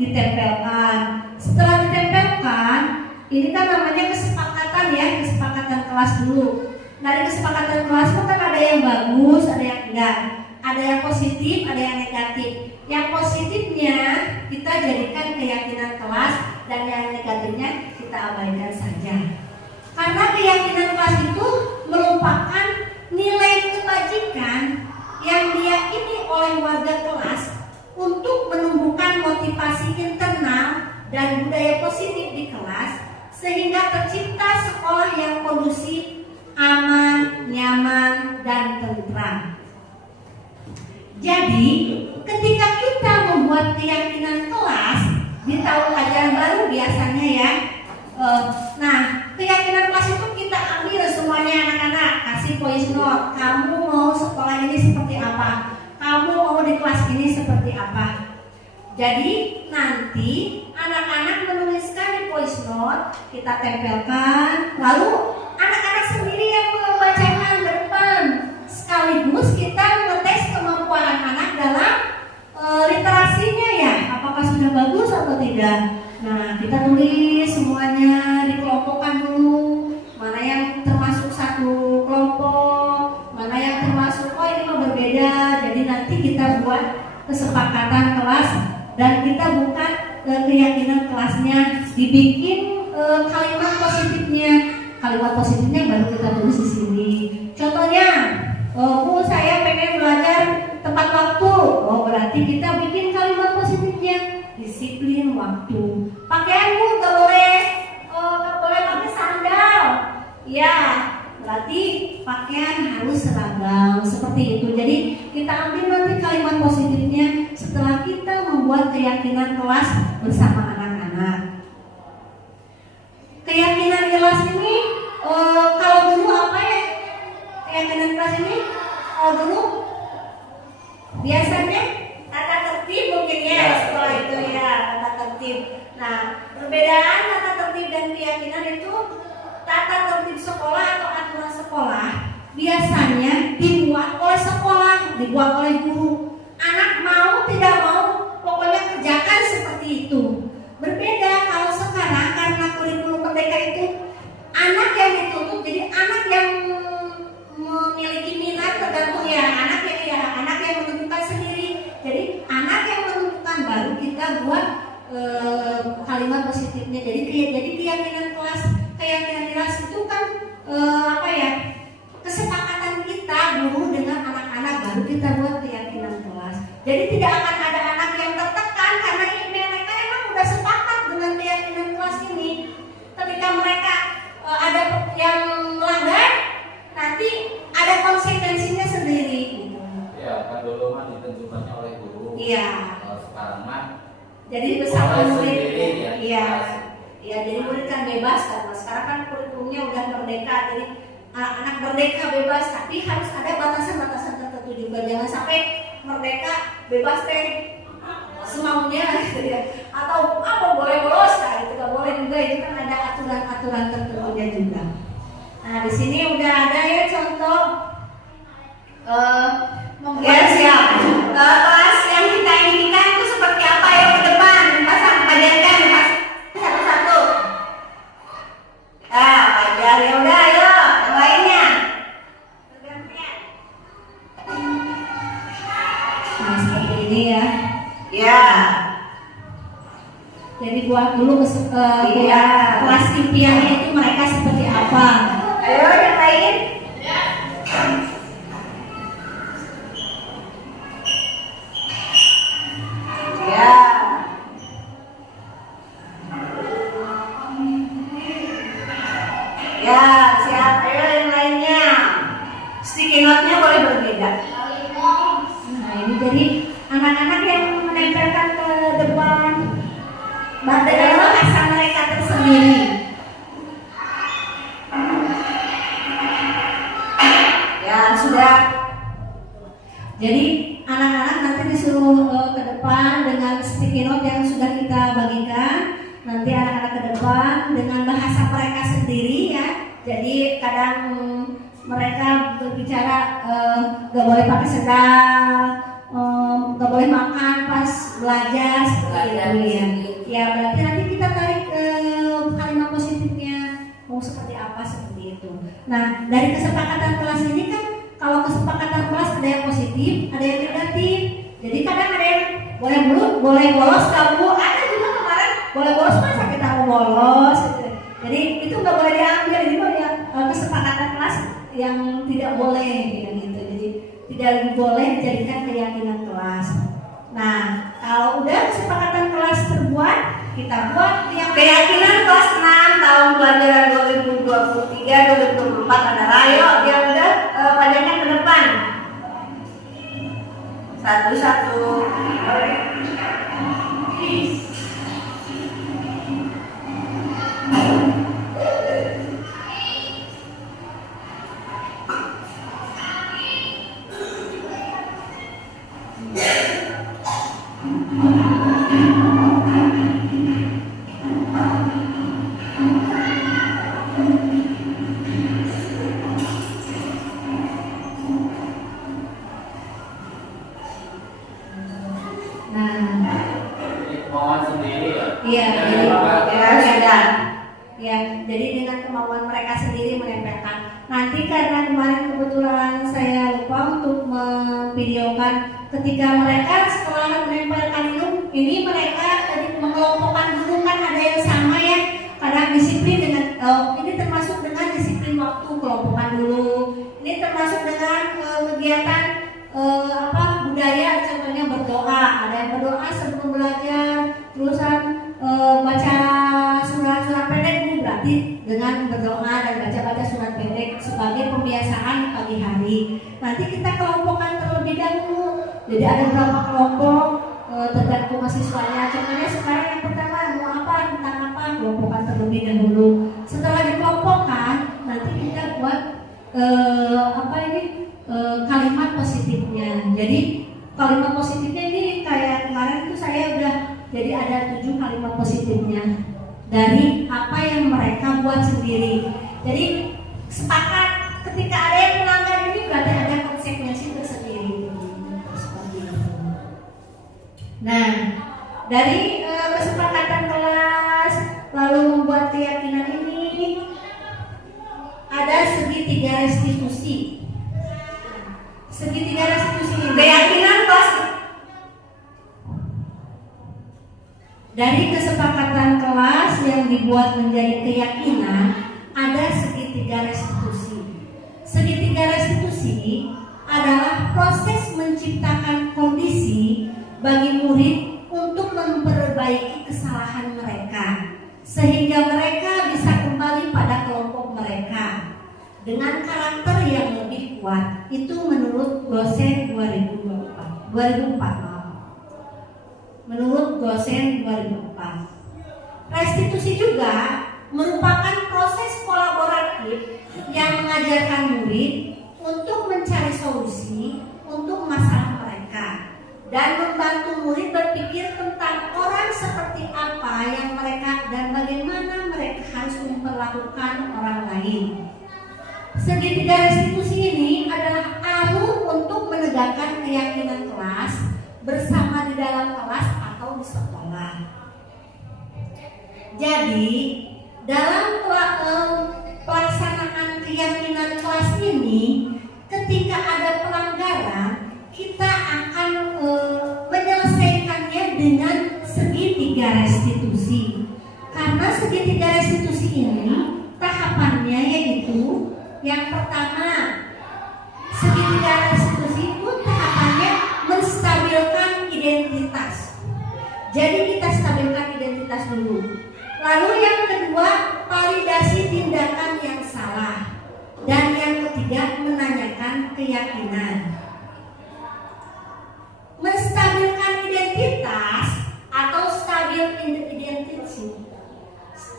ditempelkan. Setelah ditempelkan, ini kan namanya kesepakatan ya, kesepakatan kelas dulu. Dari kesepakatan kelas itu kan ada yang bagus, ada yang enggak, ada yang positif, ada yang negatif. Yang positifnya kita jadikan keyakinan kelas, dan yang negatifnya kita abaikan saja. Karena keyakinan kelas itu merupakan nilai kebajikan yang diyakini oleh warga kelas untuk menumbuhkan motivasi internal dan budaya positif di kelas, sehingga tercipta sekolah yang kondusif, aman, nyaman, dan tentram. Jadi, ketika kita membuat keyakinan kelas di tahun ajaran baru biasanya ya, nah keyakinan kelas itu kita ambil semuanya anak-anak, kasih voice note. Kamu mau sekolah ini seperti apa? Kamu mau di kelas ini seperti apa? Jadi nanti anak-anak menuliskan di voice note, kita tempelkan, lalu anak-anak sendiri yang membacakan ke depan. Sekaligus kita ngetes kemampuan anak-anak dalam literasinya ya, apakah sudah bagus atau tidak. Nah kita tulis semuanya, dikelompokkan dulu, mana yang termasuk satu kelompok, mana yang termasuk ini mah berbeda. Jadi nanti kita buat kesepakatan kelas dan kita bukan keyakinan kelasnya, dibikin kalimat positifnya. Kalimat positifnya baru kita tulis di sini. Contohnya, Bu saya pengen belajar tepat waktu. Berarti kita bikin kalimat positifnya, disiplin waktu. Pakaian Bu nggak boleh pakai sandal. Ya, berarti pakaian harus seragam seperti itu. Jadi kita ambil nanti kalimat positifnya setelah kita membuat keyakinan kelas bersama anak-anak. Keyakinan kelas ini kalau dulu apa ya? Keyakinan kelas ini dulu biasanya tata tertib mungkin ya sekolah itu ya, tata tertib. Nah perbedaan tata tertib dan keyakinan itu, tata tertib sekolah atau aturan sekolah biasanya dibuat oleh sekolah, dibuat oleh guru. Anak mau tidak mau pokoknya kerjakan seperti itu. Berbeda kalau sekarang karena kurikulum merdeka itu anak yang dituntut, jadi anak yang memiliki minat tergantung ya, anak yang menentukan sendiri. Jadi anak yang menentukan, baru kita buat kalimat positifnya. Jadi keyakinan kelas itu kan kesepakatan kita guru dengan anak-anak, baru kita buat keyakinan kelas. Jadi tidak akan ada anak yang tertekan karena mereka emang udah sepakat dengan keyakinan Jadi bersama Boleh murid, sendiri di atas. iya, ya jadi murid kan bebas kan. Mas. Sekarang kan kurikulumnya udah merdeka, jadi anak merdeka bebas, tapi harus ada batasan-batasan tertentu juga. Jangan sampai merdeka bebas teh semaunya gitu ya. Atau apa boleh bolos, nah itu nggak boleh juga. Itu kan ada aturan-aturan tertentunya juga. Nah di sini udah ada ya contoh Ya siap. Kelas yang kita inginkan itu seperti apa ya ke depan? Pasang pajankan satu-satu. Ah, pajar ya udah ayo yang lainnya. Bergantian. nah seperti ini ya. Ya. Jadi buat dulu Iya. kelas impiannya itu mereka seperti apa. Ayo yang lain. Ya. Ya, siap. Ayo yang lainnya. Sticky note-nya boleh berbeda. Nah ini jadi anak-anak yang menempelkan ke depan dengan bahasa mereka tersendiri. Ya, sudah. Jadi anak-anak nanti disuruh ke depan dengan sticky note yang sudah kita bagikan. Nanti anak-anak ke depan dengan bahasa mereka sendiri ya. Jadi kadang mereka berbicara gak boleh pakai sendal, gak boleh makan pas belajar seperti itu ya. Ya berarti nanti kita tarik kalimat positifnya mau seperti apa seperti itu. Nah dari kesepakatan kelas ini kan kalau kesepakatan kelas ada yang positif, ada yang negatif. Jadi kadang ada yang boleh bolos, kamu ada juga kemarin boleh bolos masa kita mau bolos. Gitu. Jadi itu nggak boleh diambil. Ini kesepakatan kelas yang tidak boleh gitu. Jadi tidak boleh dijadikan keyakinan kelas. Nah kalau udah kesepakatan kelas terbuat, kita buat yang Keyakinan kelas 6 tahun pelajaran 2023-2024 adalah ayo yang udah pajangan ke depan. Satu-satu. Kemauan sendiri ya. Iya, Ya, jadi Pak. Ya, sudah. ya, jadi dengan kemauan mereka sendiri menempelkan. Nanti karena kemarin kebetulan saya lupa untuk memvideokan ketika mereka setelah menempelkan ini mereka tadi mengelompokkan dulu kan ada yang sama ya. Karena disiplin dengan ini termasuk dengan disiplin waktu kelompokan dulu. Ini termasuk dengan kegiatan budaya contohnya berdoa. Ada yang berdoa sebelum belajar, terusan baca surat-surat pendek dulu berarti dengan berdoa dan baca-baca surat pendek sebagai pembiasaan pagi hari. Nanti kita kelompokkan terlebih dahulu. Jadi ada berapa kelompok tergantung mahasiswanya. Contohnya sekarang yang pertama mau apa tentang apa kelompokkan terlebih dahulu. Setelah dikelompokkan nanti kita buat kalimat positifnya. Jadi kalimat positifnya ini kayak kemarin itu saya udah jadi ada 7 kalimat positifnya dari apa yang mereka buat sendiri. Jadi sepakat ketika ada yang melanggar ini berarti ada konsekuensi tersendiri. Seperti itu. Nah, dari kesepakatan kelas lalu membuat keyakinan ini ada segitiga restitusi. Segitiga restitusi ini Keyakinan kelas dari kesepakatan kelas yang dibuat menjadi keyakinan ada segitiga restitusi. Segitiga restitusi adalah proses menciptakan kondisi bagi murid untuk memperbaiki kesalahan mereka sehingga mereka bisa kembali pada kelompok mereka dengan karakter yang lebih kuat. Itu menurut dosen 2004. menurut dosen 2004. Restitusi juga merupakan proses kolaboratif yang mengajarkan murid untuk mencari solusi untuk masalah mereka dan membantu murid berpikir tentang orang seperti apa yang mereka dan bagaimana mereka harus memperlakukan orang lain. Segitiga restitusi ini adalah alur untuk menegakkan keyakinan kelas bersama di dalam kelas atau di sekolah. Jadi, dalam pelaksanaan keyakinan kelas ini, ketika ada pelanggaran, kita akan menyelesaikannya dengan segitiga restitusi. Karena segitiga restitusi ini tahapannya yaitu yang pertama, segitiga restitusi itu tahapannya menstabilkan identitas. Jadi kita stabilkan identitas dulu. Lalu yang kedua, validasi tindakan yang salah. Dan yang ketiga, menanyakan keyakinan. Menstabilkan identitas atau stabil identity.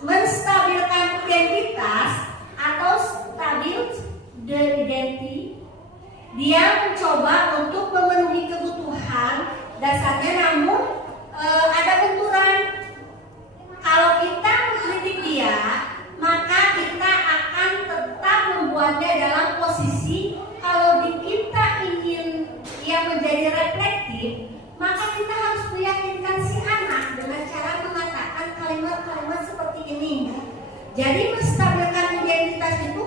Menstabilkan identitas atau stabil the identity. Dia mencoba untuk memenuhi kebutuhan dasarnya, namun ada benturan. Kalau kita mengkritik dia, maka kita akan tetap membuatnya dalam posisi kalau kita ingin dia menjadi reflektif, maka kita harus meyakinkan si anak dengan cara mengatakan kalimat-kalimat seperti ini. Jadi menstabilkan identitas itu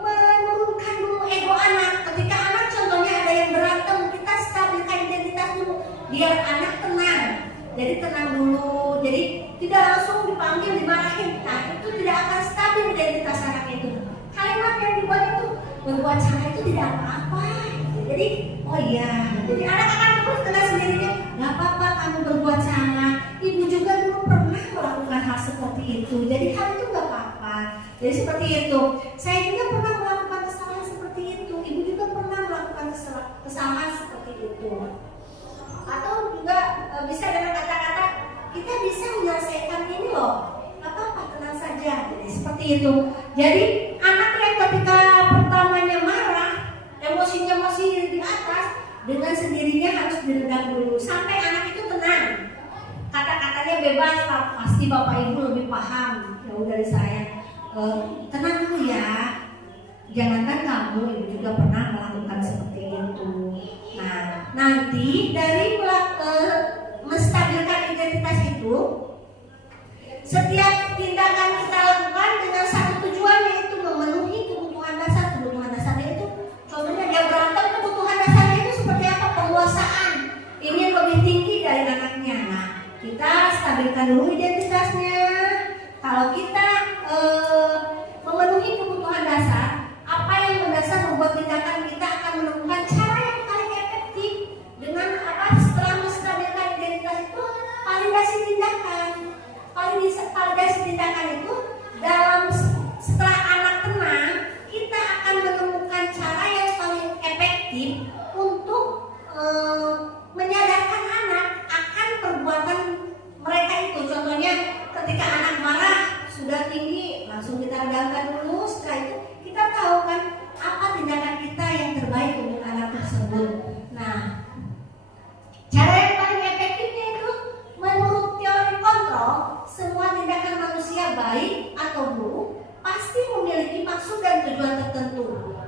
menurunkan dulu ego anak. Ketika anak contohnya ada yang berantem, kita stabilkan identitas dulu biar anak tenang. Jadi tenang dulu. Jadi tidak langsung dipanggil, dimarahin. Nah, itu tidak akan stabil identitas anak itu. Kalimat yang dibuat itu berbuat salah itu tidak apa-apa. Jadi, oh iya. Jadi anak akan terus dengan sendirinya. Gak apa-apa kamu berbuat salah. Ibu juga dulu pernah melakukan hal seperti itu. Jadi hal itu gak apa-apa. Jadi seperti itu. Saya juga pernah melakukan kesalahan seperti itu. Ibu juga pernah melakukan kesalahan seperti itu. Atau juga bisa dengan kata-kata kita bisa menyelesaikan ini loh, apa-apa, tenang saja. Jadi seperti itu. Jadi anak yang ketika pertamanya marah, emosinya masih di atas, dengan sendirinya harus diredam dulu sampai anak itu tenang. Kata-katanya bebas, pasti bapak ibu lebih paham jauh dari saya. Tenang dulu ya. Jangankan kamu, ibu juga pernah melakukan seperti itu. Nah, nanti dari menstabilkan identitas itu, setiap tindakan kita lakukan dengan satu tujuan, yaitu memenuhi kebutuhan dasar. Kebutuhan dasarnya itu, contohnya dia berantem, kebutuhan dasarnya itu seperti apa? Penguasaan, ingin lebih tinggi dari anaknya. Nah, kita stabilkan dulu identitasnya. Kalau kita memenuhi kebutuhan dasar, apa yang mendasar membuat tindakan kita akan menemukan cara yang paling efektif dengan apa? Setelah menstabilkan identitas itu, validasi tindakan. Validasi tindakan itu setelah anak tenang, kita akan menemukan cara yang paling efektif untuk menyadarkan anak akan perbuatan mereka itu. Contohnya ketika anak marah sudah tinggi, langsung kita redamkan dulu. Setelah itu kita tahu kan apa tindakan kita yang terbaik untuk anak tersebut. Nah, cara yang paling efektifnya itu menurut teori kontrol, semua tindakan manusia baik atau buruk pasti memiliki maksud dan tujuan tertentu.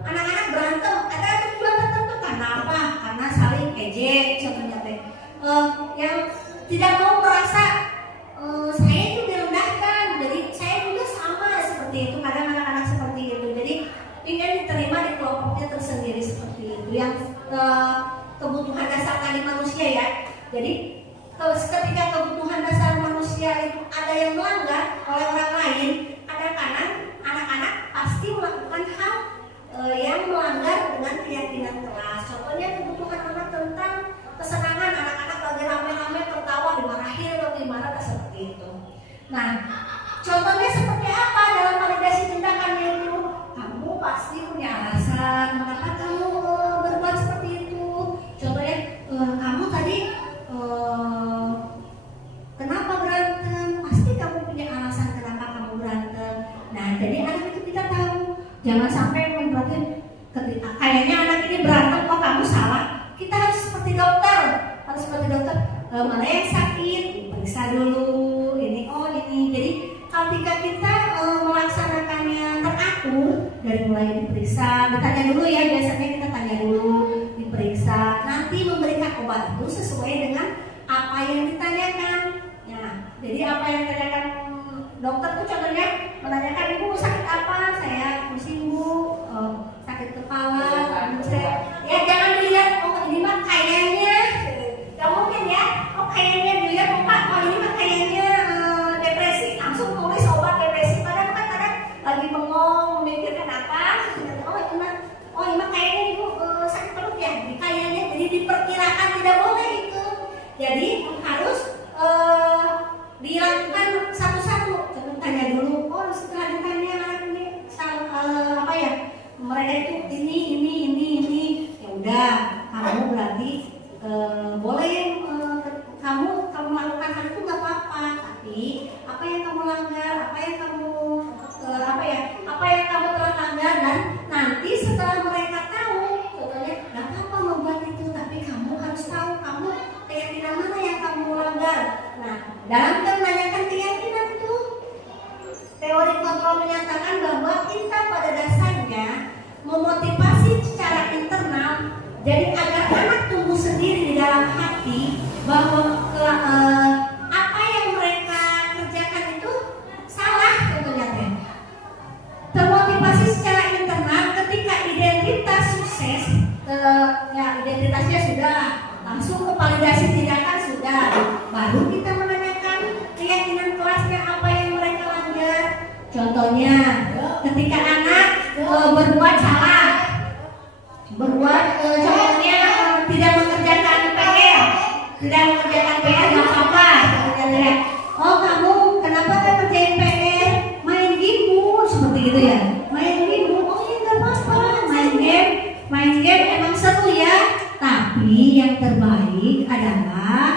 Anak-anak berantem ada tujuan tertentu karena apa? Karena saling ejek, contohnya teh. Yang tidak mau merasa saya itu direndahkan, jadi saya juga sama seperti itu. Kadang anak-anak seperti itu. Jadi ingin diterima di kelompoknya tersendiri seperti itu. Yang kebutuhan dasar tadi manusia ya. Jadi ketika kebutuhan dasar manusia itu ada yang melanggar oleh orang lain, kadang-kadang anak-anak pasti melakukan hal yang melanggar dengan keyakinan kelas. Contohnya kebutuhan anak tentang kesenangan, anak-anak lagi rame-rame tertawa dimarahin atau gimana seperti itu. Nah, contohnya seperti apa dalam validasi tindakannya itu? Kamu pasti punya alasan mengapa kamu berbuat seperti itu. Contohnya kamu tadi Jangan sampai berarti kayaknya anak ini berantem, kok kamu salah. Kita harus seperti dokter, mana yang sakit, periksa dulu, ini ini. Jadi ketika kita melaksanakannya teratur, dari mulai diperiksa, ditanya dulu ya, biasanya kita tanya dulu, diperiksa, nanti memberikan obat itu sesuai dengan apa yang ditanyakan. Nah, jadi apa yang ditanyakan dokter tuh contohnya menanyakan, ibu sakit apa? Saya pusing bu, sakit kepala, ya jangan dilihat, oh ini mah kayaknya, gak mungkin ya, oh kayaknya dilihat, oh pak, oh ini mah kayaknya depresi, langsung tulis obat depresi. Padahal kan kadang lagi bengong memikirkan apa, oh ini mah kayaknya ibu sakit perut ya, kayaknya, jadi diperkirakan, tidak boleh itu. Jadi harus dilakukan satu-satu. Coba tanya dulu, oh setelah ditanya anak ini apa ya, mereka itu ini, ya udah, kamu berarti boleh kamu melakukan hal itu nggak apa-apa, tapi apa yang kamu langgar, apa yang kamu telah langgar, dan nanti setelah mereka tahu, contohnya nggak apa-apa membuat itu, tapi kamu harus tahu kamu keyakinan mana yang kamu langgar. Nah, dalam menanyakan keyakinan itu, teori kontrol menyatakan bahwa kita pada dasarnya memotivasi secara internal, jadi agar anak tumbuh sendiri di dalam hati bahwa apa yang mereka kerjakan itu salah, contohnya termotivasi secara internal ketika identitas sukses, ya identitasnya sudah, langsung ke validasi tindakan sudah, baru kita menanyakan keyakinan kelasnya apa yang mereka langgar. Contohnya ketika anak berbuat salah, contohnya tidak mengerjakan PR, nggak apa-apa. Oh kamu kenapa nggak kerjain PR? Main game bu, seperti itu ya. Main game bu, oh ya nggak apa-apa. Main game emang seru ya. Tapi yang terbaik adalah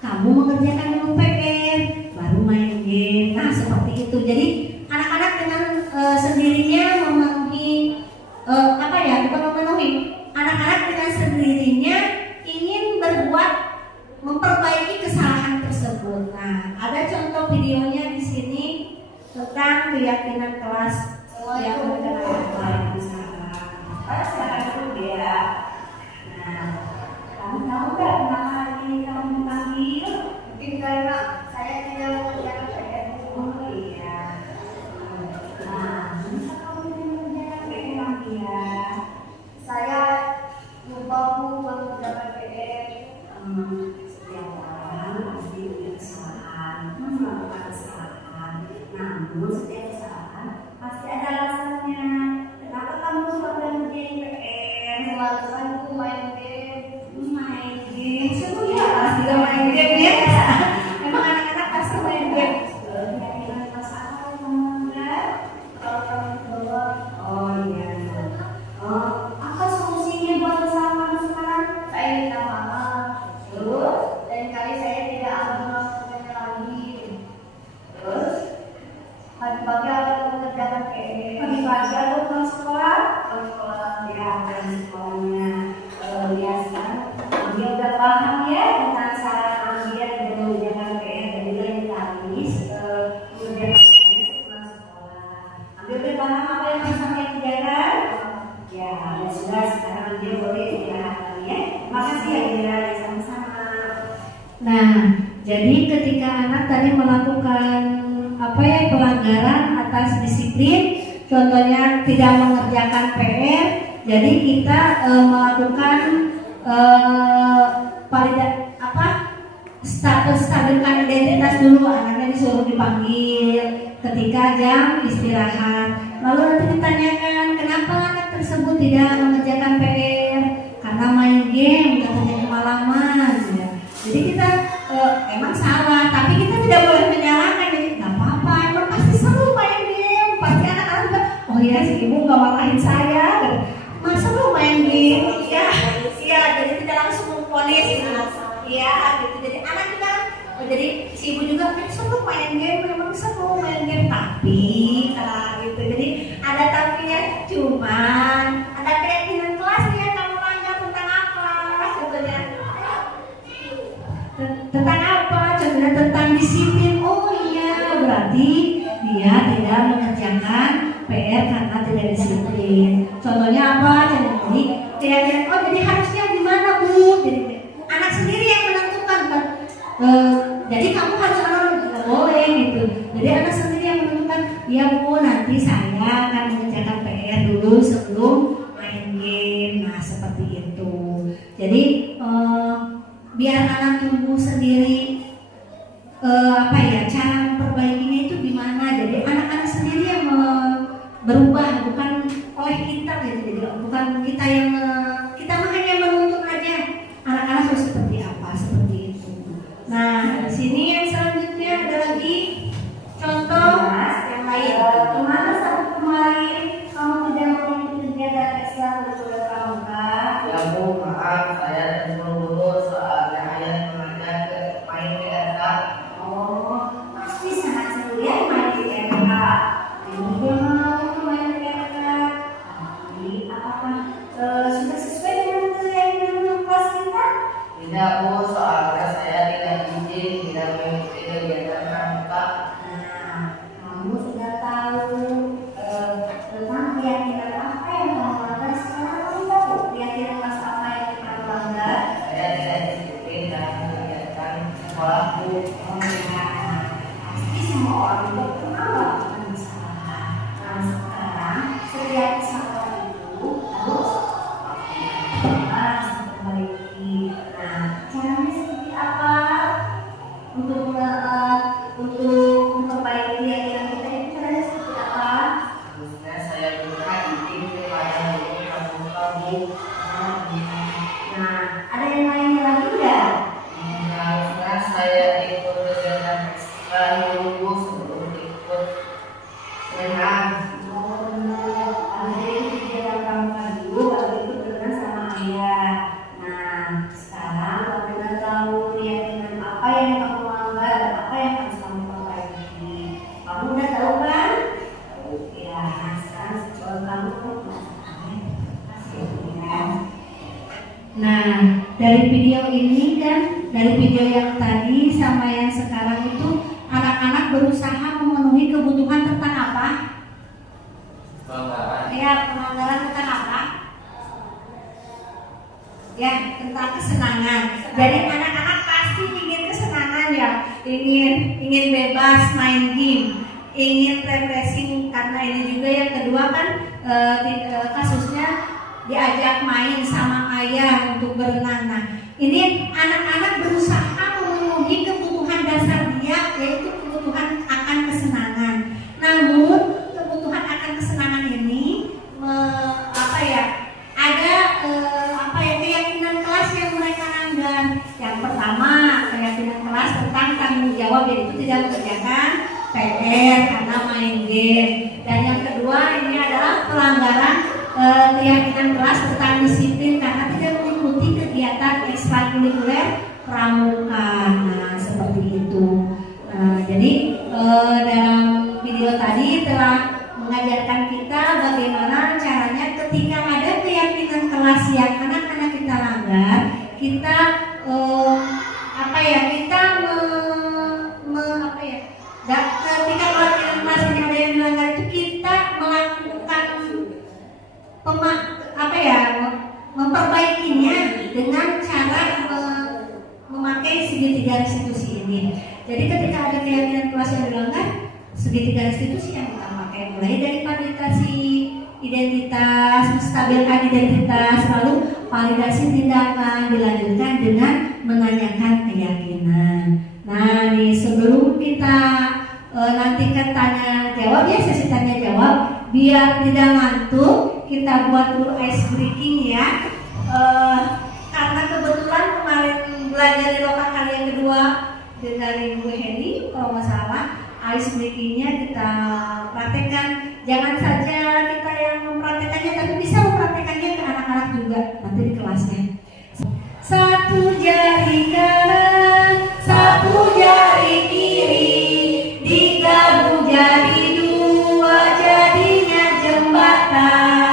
kamu mengerjakan dulu PR, baru main game. Nah seperti itu. Jadi anak-anak dengan sendirinya memenuhi anak-anak dengan sendirinya ingin berbuat, memperbaiki kesalahan tersebut. Nah, ada contoh videonya di sini tentang keyakinan kelas yang berjalan silakan dulu ya. Nah, kamu tahu nggak kenapa hari ini kamu dipanggil? Mungkin karena saya tidak mengerjakan PR. Oh iya. Nah, bisa kamu mengerjakan PR ya? Saya lupa mengerjakan PR. Setiap orang pasti punya kesalahan, melakukan kesalahan. Namun setiap kesalahan pasti ada alasannya. Kenapa kamu suka ngerjain PR? Alasanku main game. Seru ya, pasti main game ya. Memang anak-anak pasti main game. Kira-kira masalah yang kamu langgar? Kalau kamu bawa, oh iya. Apa solusinya buat kesalahan kamu sekarang? Saya minta maaf. Terus, lain kali saya tidak akan melakukannya lagi. Terus, pagi-pagi aku mengerjakan PR. Pagi-pagi aku ke sekolah? Ke sekolah, ya, dan sekolahnya biasa. Dia udah paham ya tentang cara ambil dan mengerjakan PR, dan juga yang habis mengerjakan PR setelah sekolah. Ambil udah paham apa yang harus sampai kerjakan? Ya, sudah, sekarang dia boleh istirahat ya. Makasih ya, Dira, sama-sama. Nah, jadi ketika anak tadi melakukan pelanggaran atas disiplin, contohnya tidak mengerjakan PR, jadi kita melakukan stabilkan identitas dulu. Anaknya disuruh dipanggil ketika jam istirahat, lalu nanti ditanyakan kenapa anak tersebut tidak mengerjakan PR, karena main game katanya kemalaman ya. Jadi kita emang salah, tapi kita tidak boleh menyalahkan. Jadi nggak apa-apa, emang pasti seru main game, pasti anak-anak juga, oh iya si ibu nggak marahin saya, masa lu main game? Iya, jadi tidak langsung memponis, iya gitu. Jadi anak kita, jadi si ibu juga seru main game, memang seru main game, tapi gitu. Jadi ada tapinya. Cuman ada keyakinan kelas nih yang kamu langgar tentang apa? Contohnya tentang apa? Contohnya tentang disiplin. Oh iya, berarti dia tidak mengerjakan PR karena tidak disiplin. Contohnya apa? Jadi keyakinan, oh jadi harusnya gimana Bu? Jadi anak sendiri yang menentukan kan. Jadi kamu harus nggak boleh gitu. Jadi anak sendiri yang menentukan. Ya Bu, nanti saya akan mengerjakan PR dulu sebelum main game. Nah seperti itu. Jadi biar anak tumbuh sendiri. Cara memperbaikinya itu gimana? Jadi anak-anak sendiri yang berubah, bukan oleh kita gitu. Jadi bukan kita yang kita hanya menuntut aja. Anak-anak harus seperti apa? Seperti itu. Nah, di sini yang selanjutnya ada lagi contoh yang lain. Kemana saat kemarin kamu tidak mengikuti kegiatan ekstrakurikuler kamu, Kak? Ya Bu, maaf saya terburu-buru soalnya ayah mengajar ke main di Kak. Oh, pasti sangat seru ya main di MK. Ini dia mau main di MK. Tapi apakah sudah sesuai dengan keyakinan kelas kita? Tidak Bu, soalnya saya tidak izin tidak mengikuti kegiatan Kak. Nah, kamu sudah tahu tentang keyakinan apa yang kamu langgar sekarang? Kamu tahu keyakinan kelas apa yang kamu langgar? Saya tidak disiplin dalam kegiatan sekolah Bu. Oh ya, pasti semua orang juga pernah melakukan kesalahan. Nah sekarang setiap kesalahan itu harus diperbaiki. Nah caranya seperti apa untuk memperbaiki keyakinan kita itu caranya seperti apa? Harusnya saya minta izin kepada guru pramuka Bu. Nah ada yang lainnya lagi enggak? Harusnya saya ikut kegiatan ekstra dulu sebelum ikut renang. Oh benar, ada yang kegiatan pramuka dulu baru ikut berenang sama ayah. Nah sekarang kamu udah tahu keyakinan apa yang kamu langgar dan apa yang harus kamu perbaiki. Kamu udah tahu kan? Ya, nah sekarang coba kamu Nah, dari video ini kan, dari video yang tadi sama yang sekarang itu anak-anak berusaha memenuhi kebutuhan tentang apa? Pelanggaran. Ya, pelanggaran tentang apa? Ya, tentang kesenangan. Jadi anak-anak pasti ingin kesenangan ya, ingin bebas main game, ingin refreshing karena ini juga yang kedua kan kasusnya diajak main sama ayah untuk berenang. Nah, ini anak-anak berusaha memenuhi kebutuhan dasar dia, yaitu kebutuhan akan kesenangan. Namun kebutuhan akan kesenangan ini ada keyakinan kelas yang mereka langgar. Yang pertama keyakinan kelas tentang tanggung jawab, yaitu tidak mengerjakan PR karena main game. Dan yang kedua ini adalah pelanggaran keyakinan kelas tentang disiplin karena tidak mengikuti kegiatan ekstrakurikuler pramuka. Nah seperti itu. Jadi dalam video tadi telah mengajarkan kita bagaimana caranya ketika ada keyakinan kelas yang anak-anak kita langgar, kita ketika keyakinan kelas yang ada yang dilanggar itu kita melakukan memperbaikinya dengan cara memakai segitiga restitusi ini. Jadi ketika ada keyakinan kelas yang dilanggar, segitiga restitusi yang kita pakai mulai dari validasi identitas, menstabilkan identitas, lalu validasi tindakan, dilanjutkan dengan menanyakan keyakinan. Nah, nih sebelum kita nantikan tanya jawab ya, sesi tanya jawab, biar tidak ngantuk, kita buat dulu ice breaking ya. Karena kebetulan kemarin belajar di lokal kali yang kedua dari Bu Heni, kalau nggak salah, ice breakingnya kita praktekkan. Jangan saja kita yang mempraktekannya, tapi bisa mempraktekannya ke anak-anak juga nanti di kelasnya. Satu jari kanan, satu jari kiri, digabung jadi dua, jadinya jembatan.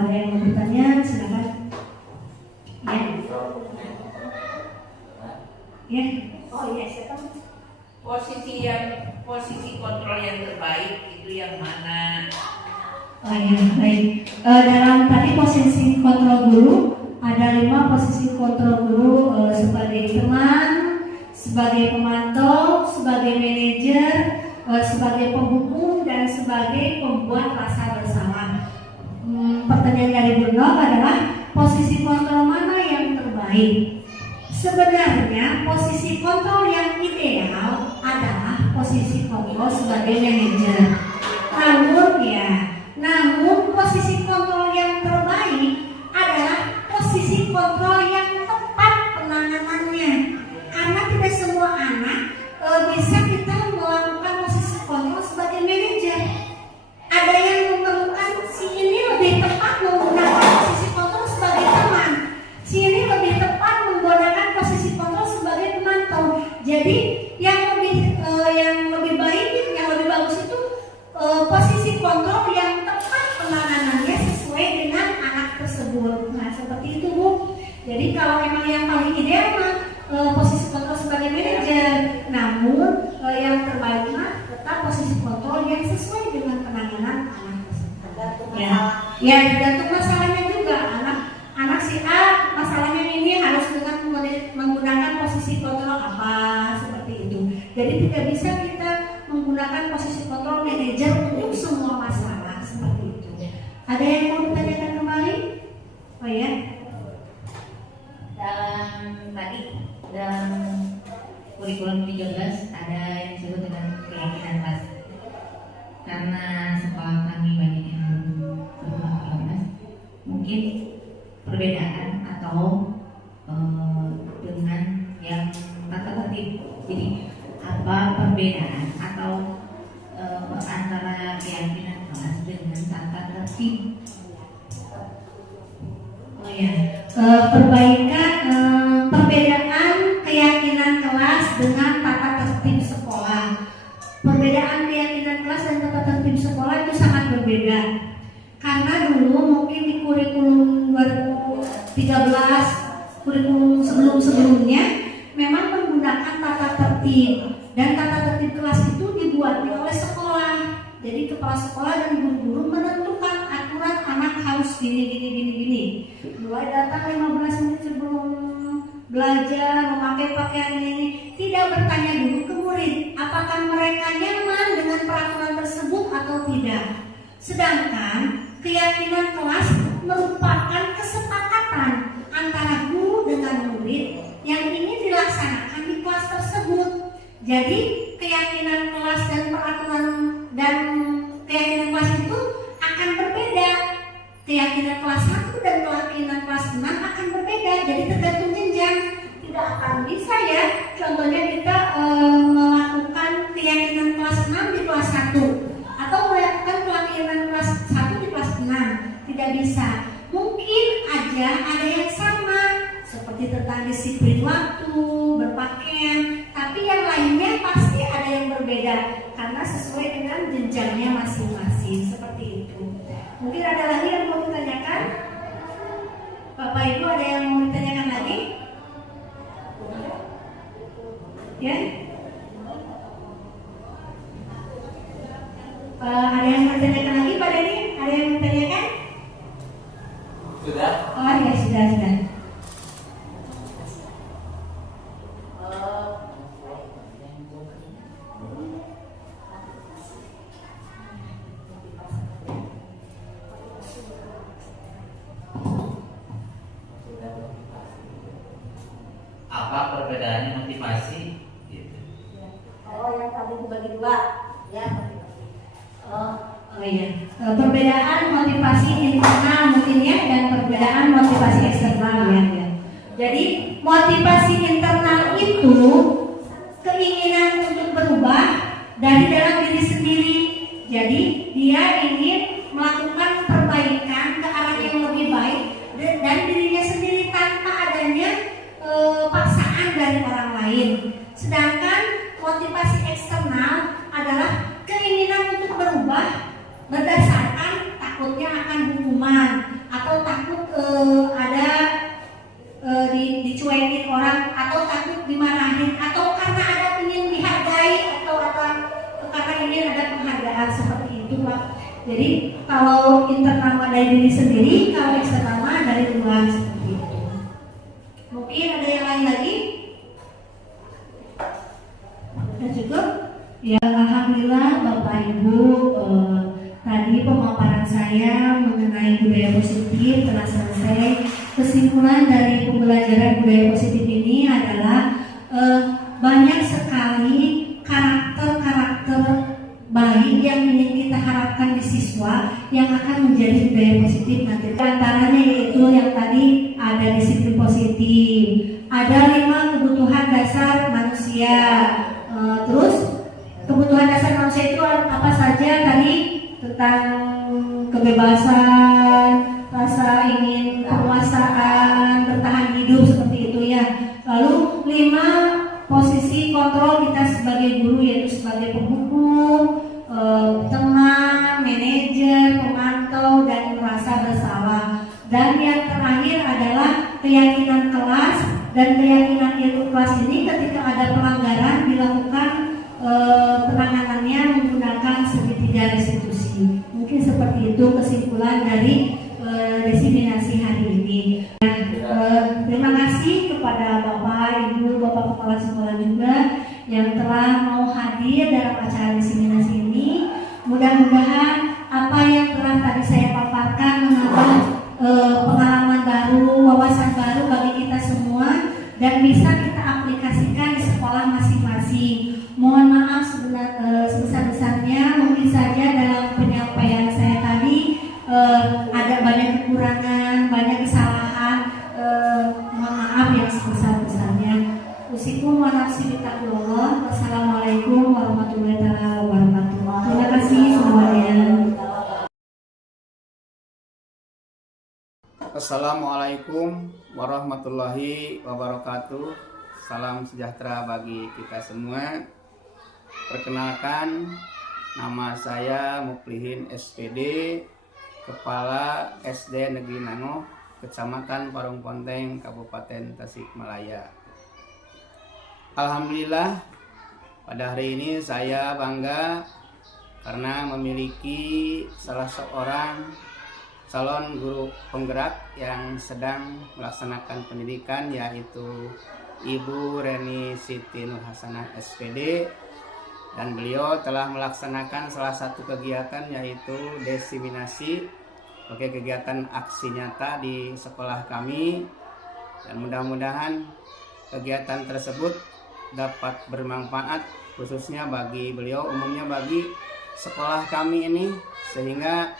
Kalau ada yang mau bertanya, silakan. Ya. Ya. Oh iya, siapa? Posisi kontrol yang terbaik itu yang mana? Oh ya, baik. Dalam tadi posisi kontrol guru ada 5 posisi kontrol guru, sebagai teman, sebagai pemantau, sebagai manajer, sebagai penghukum, dan sebagai pembuat rasa bersalah. Pertanyaan dari Bruno adalah posisi kontrol mana yang terbaik? Sebenarnya posisi kontrol yang ideal adalah posisi kontrol sebagai manajer. Namun posisi kontrol yang terbaik adalah posisi kontrol yang tepat penanganannya. Karena tidak semua anak bisa kita melakukan posisi kontrol sebagai manajer. Ada yang memerlukan si ini lebih tepat menggunakan posisi kontrol sebagai teman. Si ini lebih tepat menggunakan posisi kontrol sebagai pemantau. Jadi yang lebih baik, yang lebih bagus itu posisi kontrol yang tepat penanganannya sesuai dengan anak tersebut. Nah, seperti itu, Bu. Jadi kalau memang yang paling ideal mah posisi kontrol sebagai manajer, namun yang terbaik mah tetap posisi kontrol yang sesuai dengan penanganan anak tersebut. Ya, tergantung masalahnya juga. Anak si A masalahnya ini harus dengan menggunakan posisi kontrol apa, seperti itu. Jadi tidak bisa kita menggunakan posisi kontrol manajer untuk semua masalah, seperti itu. Ada yang mau ditanyakan kembali? Oh ya. Dalam kurikulum 13 ada yang disebut dengan keyakinan kelas. Karena sekolah kami banyak yang belum mungkin perbedaan atau dengan yang tata tertib. Jadi apa perbedaan atau antara keyakinan kelas dengan tata tertib? Oh ya, perbedaan keyakinan kelas dengan tata tertib sekolah. Perbedaan keyakinan kelas dan tata tertib sekolah itu sangat berbeda. Karena dulu mungkin di kurikulum 2013, kurikulum sebelumnya memang menggunakan tata tertib, dan tata tertib kelas itu dibuatnya oleh sekolah. Jadi kepala sekolah dan guru-guru menentukan aturan anak harus gini. Mulai datang 15 menit sebelum belajar memakai pakaian ini, tidak bertanya dulu ke murid apakah mereka nyaman dengan peraturan tersebut atau tidak. Sedangkan keyakinan kelas merupakan kesepakatan antara guru dengan murid yang ini dilaksanakan di kelas tersebut. Jadi keyakinan kelas dan peraturan dan keyakinan kelas itu akan berbeda. Keyakinan kelas 1 dan keyakinan kelas 6 akan berbeda. Jadi tergantung jenjang. Tidak akan bisa ya. Contohnya kita melakukan keyakinan kelas 6 di kelas 1 atau melakukan keyakinan kelas 1 di kelas 6. Tidak bisa. Mungkin aja ada yang sama, seperti tentang disiplin waktu, berpakaian, tapi yang lainnya pasti ada yang berbeda karena sesuai dengan jenjangnya masing-masing, seperti itu. Mungkin ada lagi yang mau ditanyakan? Bapak Ibu ada yang mau ditanyakan lagi? Ya? Ada yang mau ditanyakan lagi Pak Denny? Ada yang mau ditanyakan? Sudah? Oh ya, sudah. Apa perbedaannya motivasi? Gitu. Oh, yang tadi dibagi dua, ya. Oh iya. Perbedaan motivasi internal mungkin ya, dan perbedaan motivasi eksternal ya. Jadi motivasi internal itu keinginan untuk berubah dari dalam diri sendiri. Jadi dia ingin melakukan perbaikan ke arah yang lebih baik dari dirinya sendiri tanpa adanya paksaan dari orang lain. Sedangkan motivasi eksternal adalah keinginan untuk berubah berdasarkan takutnya akan hukuman ingin ada penghargaan seperti itu Pak. Jadi kalau internal dari diri sendiri, kalau eksternal dari luar seperti itu. Mungkin ada yang lain lagi? Sudah cukup? Ya alhamdulillah Bapak Ibu, tadi pemaparan saya mengenai budaya positif telah selesai. Kesimpulan dari pembelajaran budaya positif ini adalah banyak sekali karakter-karakter baik yang ingin kita harapkan di siswa yang akan menjadi budaya positif nanti. Antaranya yaitu yang tadi ada disiplin positif, ada 5 kebutuhan dasar manusia. Terus kebutuhan dasar manusia itu apa saja tadi? Tentang kebebasan, rasa ingin penguasaan, bertahan hidup seperti itu ya. Lalu 5 posisi kontrol kita sebagai guru, yaitu sebagai penghukum, teman, manajer, pemantau, dan merasa bersalah. Dan yang terakhir adalah keyakinan kelas, dan keyakinan ilmu kelas ini ketika ada pelanggaran dilakukan penanganannya menggunakan segitiga restitusi. Mungkin seperti itu kesimpulan dari diseminasi hari ini. Terima kasih kepada Bapak, Ibu, Bapak Kepala Sekolah juga yang telah mau hadir dalam acara diseminasi ini. Mudah-mudahan apa yang telah tadi saya paparkan menambah pengalaman baru, wawasan baru bagi kita semua dan bisa kita aplikasikan di sekolah masing-masing. Mohon maaf sebesar-besarnya, mungkin saja dalam penyampaian saya tadi ada banyak kekurangan, banyak kesalahan. Mohon maaf yang sebesar-besarnya. Usikum wa nafsi bittaqwallah. Wassalamualaikum warahmatullahi wabarakatuh. Terima kasih semuanya. Assalamualaikum warahmatullahi wabarakatuh. Salam sejahtera bagi kita semua. Perkenalkan, nama saya Muklihin SPD, Kepala SD Negeri Nango, Kecamatan Parung Ponteng, Kabupaten Tasikmalaya. Alhamdulillah, pada hari ini saya bangga karena memiliki salah seorang calon guru penggerak yang sedang melaksanakan pendidikan, yaitu Ibu Reni Siti Nur Hasanah SPD, dan beliau telah melaksanakan salah satu kegiatan yaitu diseminasi sebagai kegiatan aksi nyata di sekolah kami, dan mudah-mudahan kegiatan tersebut dapat bermanfaat khususnya bagi beliau, umumnya bagi sekolah kami ini, sehingga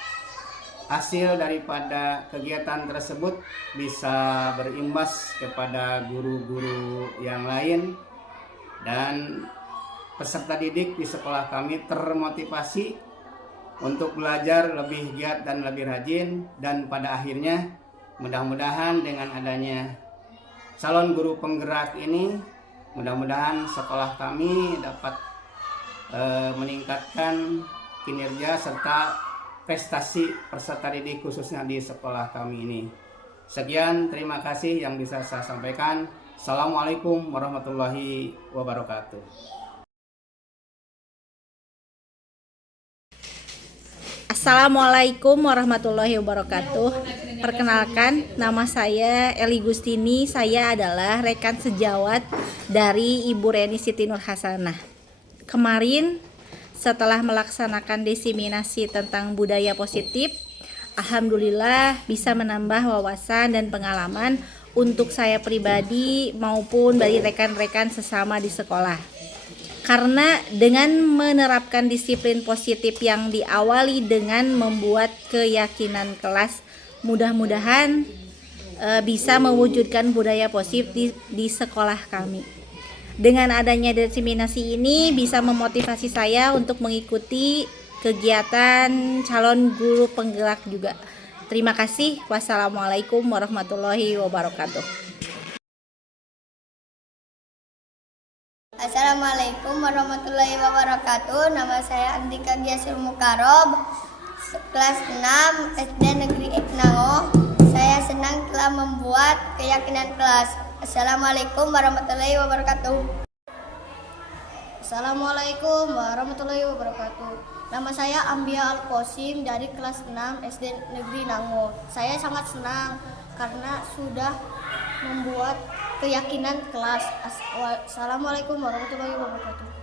hasil daripada kegiatan tersebut bisa berimbas kepada guru-guru yang lain, dan peserta didik di sekolah kami termotivasi untuk belajar lebih giat dan lebih rajin, dan pada akhirnya mudah-mudahan dengan adanya calon guru penggerak ini, mudah-mudahan sekolah kami dapat meningkatkan kinerja serta prestasi peserta didik khususnya di sekolah kami ini. Sekian, terima kasih yang bisa saya sampaikan. Assalamualaikum warahmatullahi wabarakatuh. Assalamualaikum warahmatullahi wabarakatuh. Perkenalkan, nama saya Eli Gustini. Saya adalah rekan sejawat dari Ibu Reni Siti Nur Hasanah. Kemarin setelah melaksanakan diseminasi tentang budaya positif, alhamdulillah bisa menambah wawasan dan pengalaman untuk saya pribadi maupun bagi rekan-rekan sesama di sekolah. Karena dengan menerapkan disiplin positif yang diawali dengan membuat keyakinan kelas, mudah-mudahan bisa mewujudkan budaya positif di sekolah kami. Dengan adanya diseminasi ini bisa memotivasi saya untuk mengikuti kegiatan calon guru penggerak juga. Terima kasih. Wassalamualaikum warahmatullahi wabarakatuh. Assalamualaikum warahmatullahi wabarakatuh. Nama saya Andika Giasul Mukarob, kelas 6 SD Negeri Nango. Saya senang telah membuat keyakinan kelas. Assalamualaikum warahmatullahi wabarakatuh. Assalamualaikum warahmatullahi wabarakatuh. Nama saya Ambia Al-Qasim dari kelas 6 SD Negeri Nango. Saya sangat senang karena sudah membuat keyakinan kelas. Assalamualaikum warahmatullahi wabarakatuh.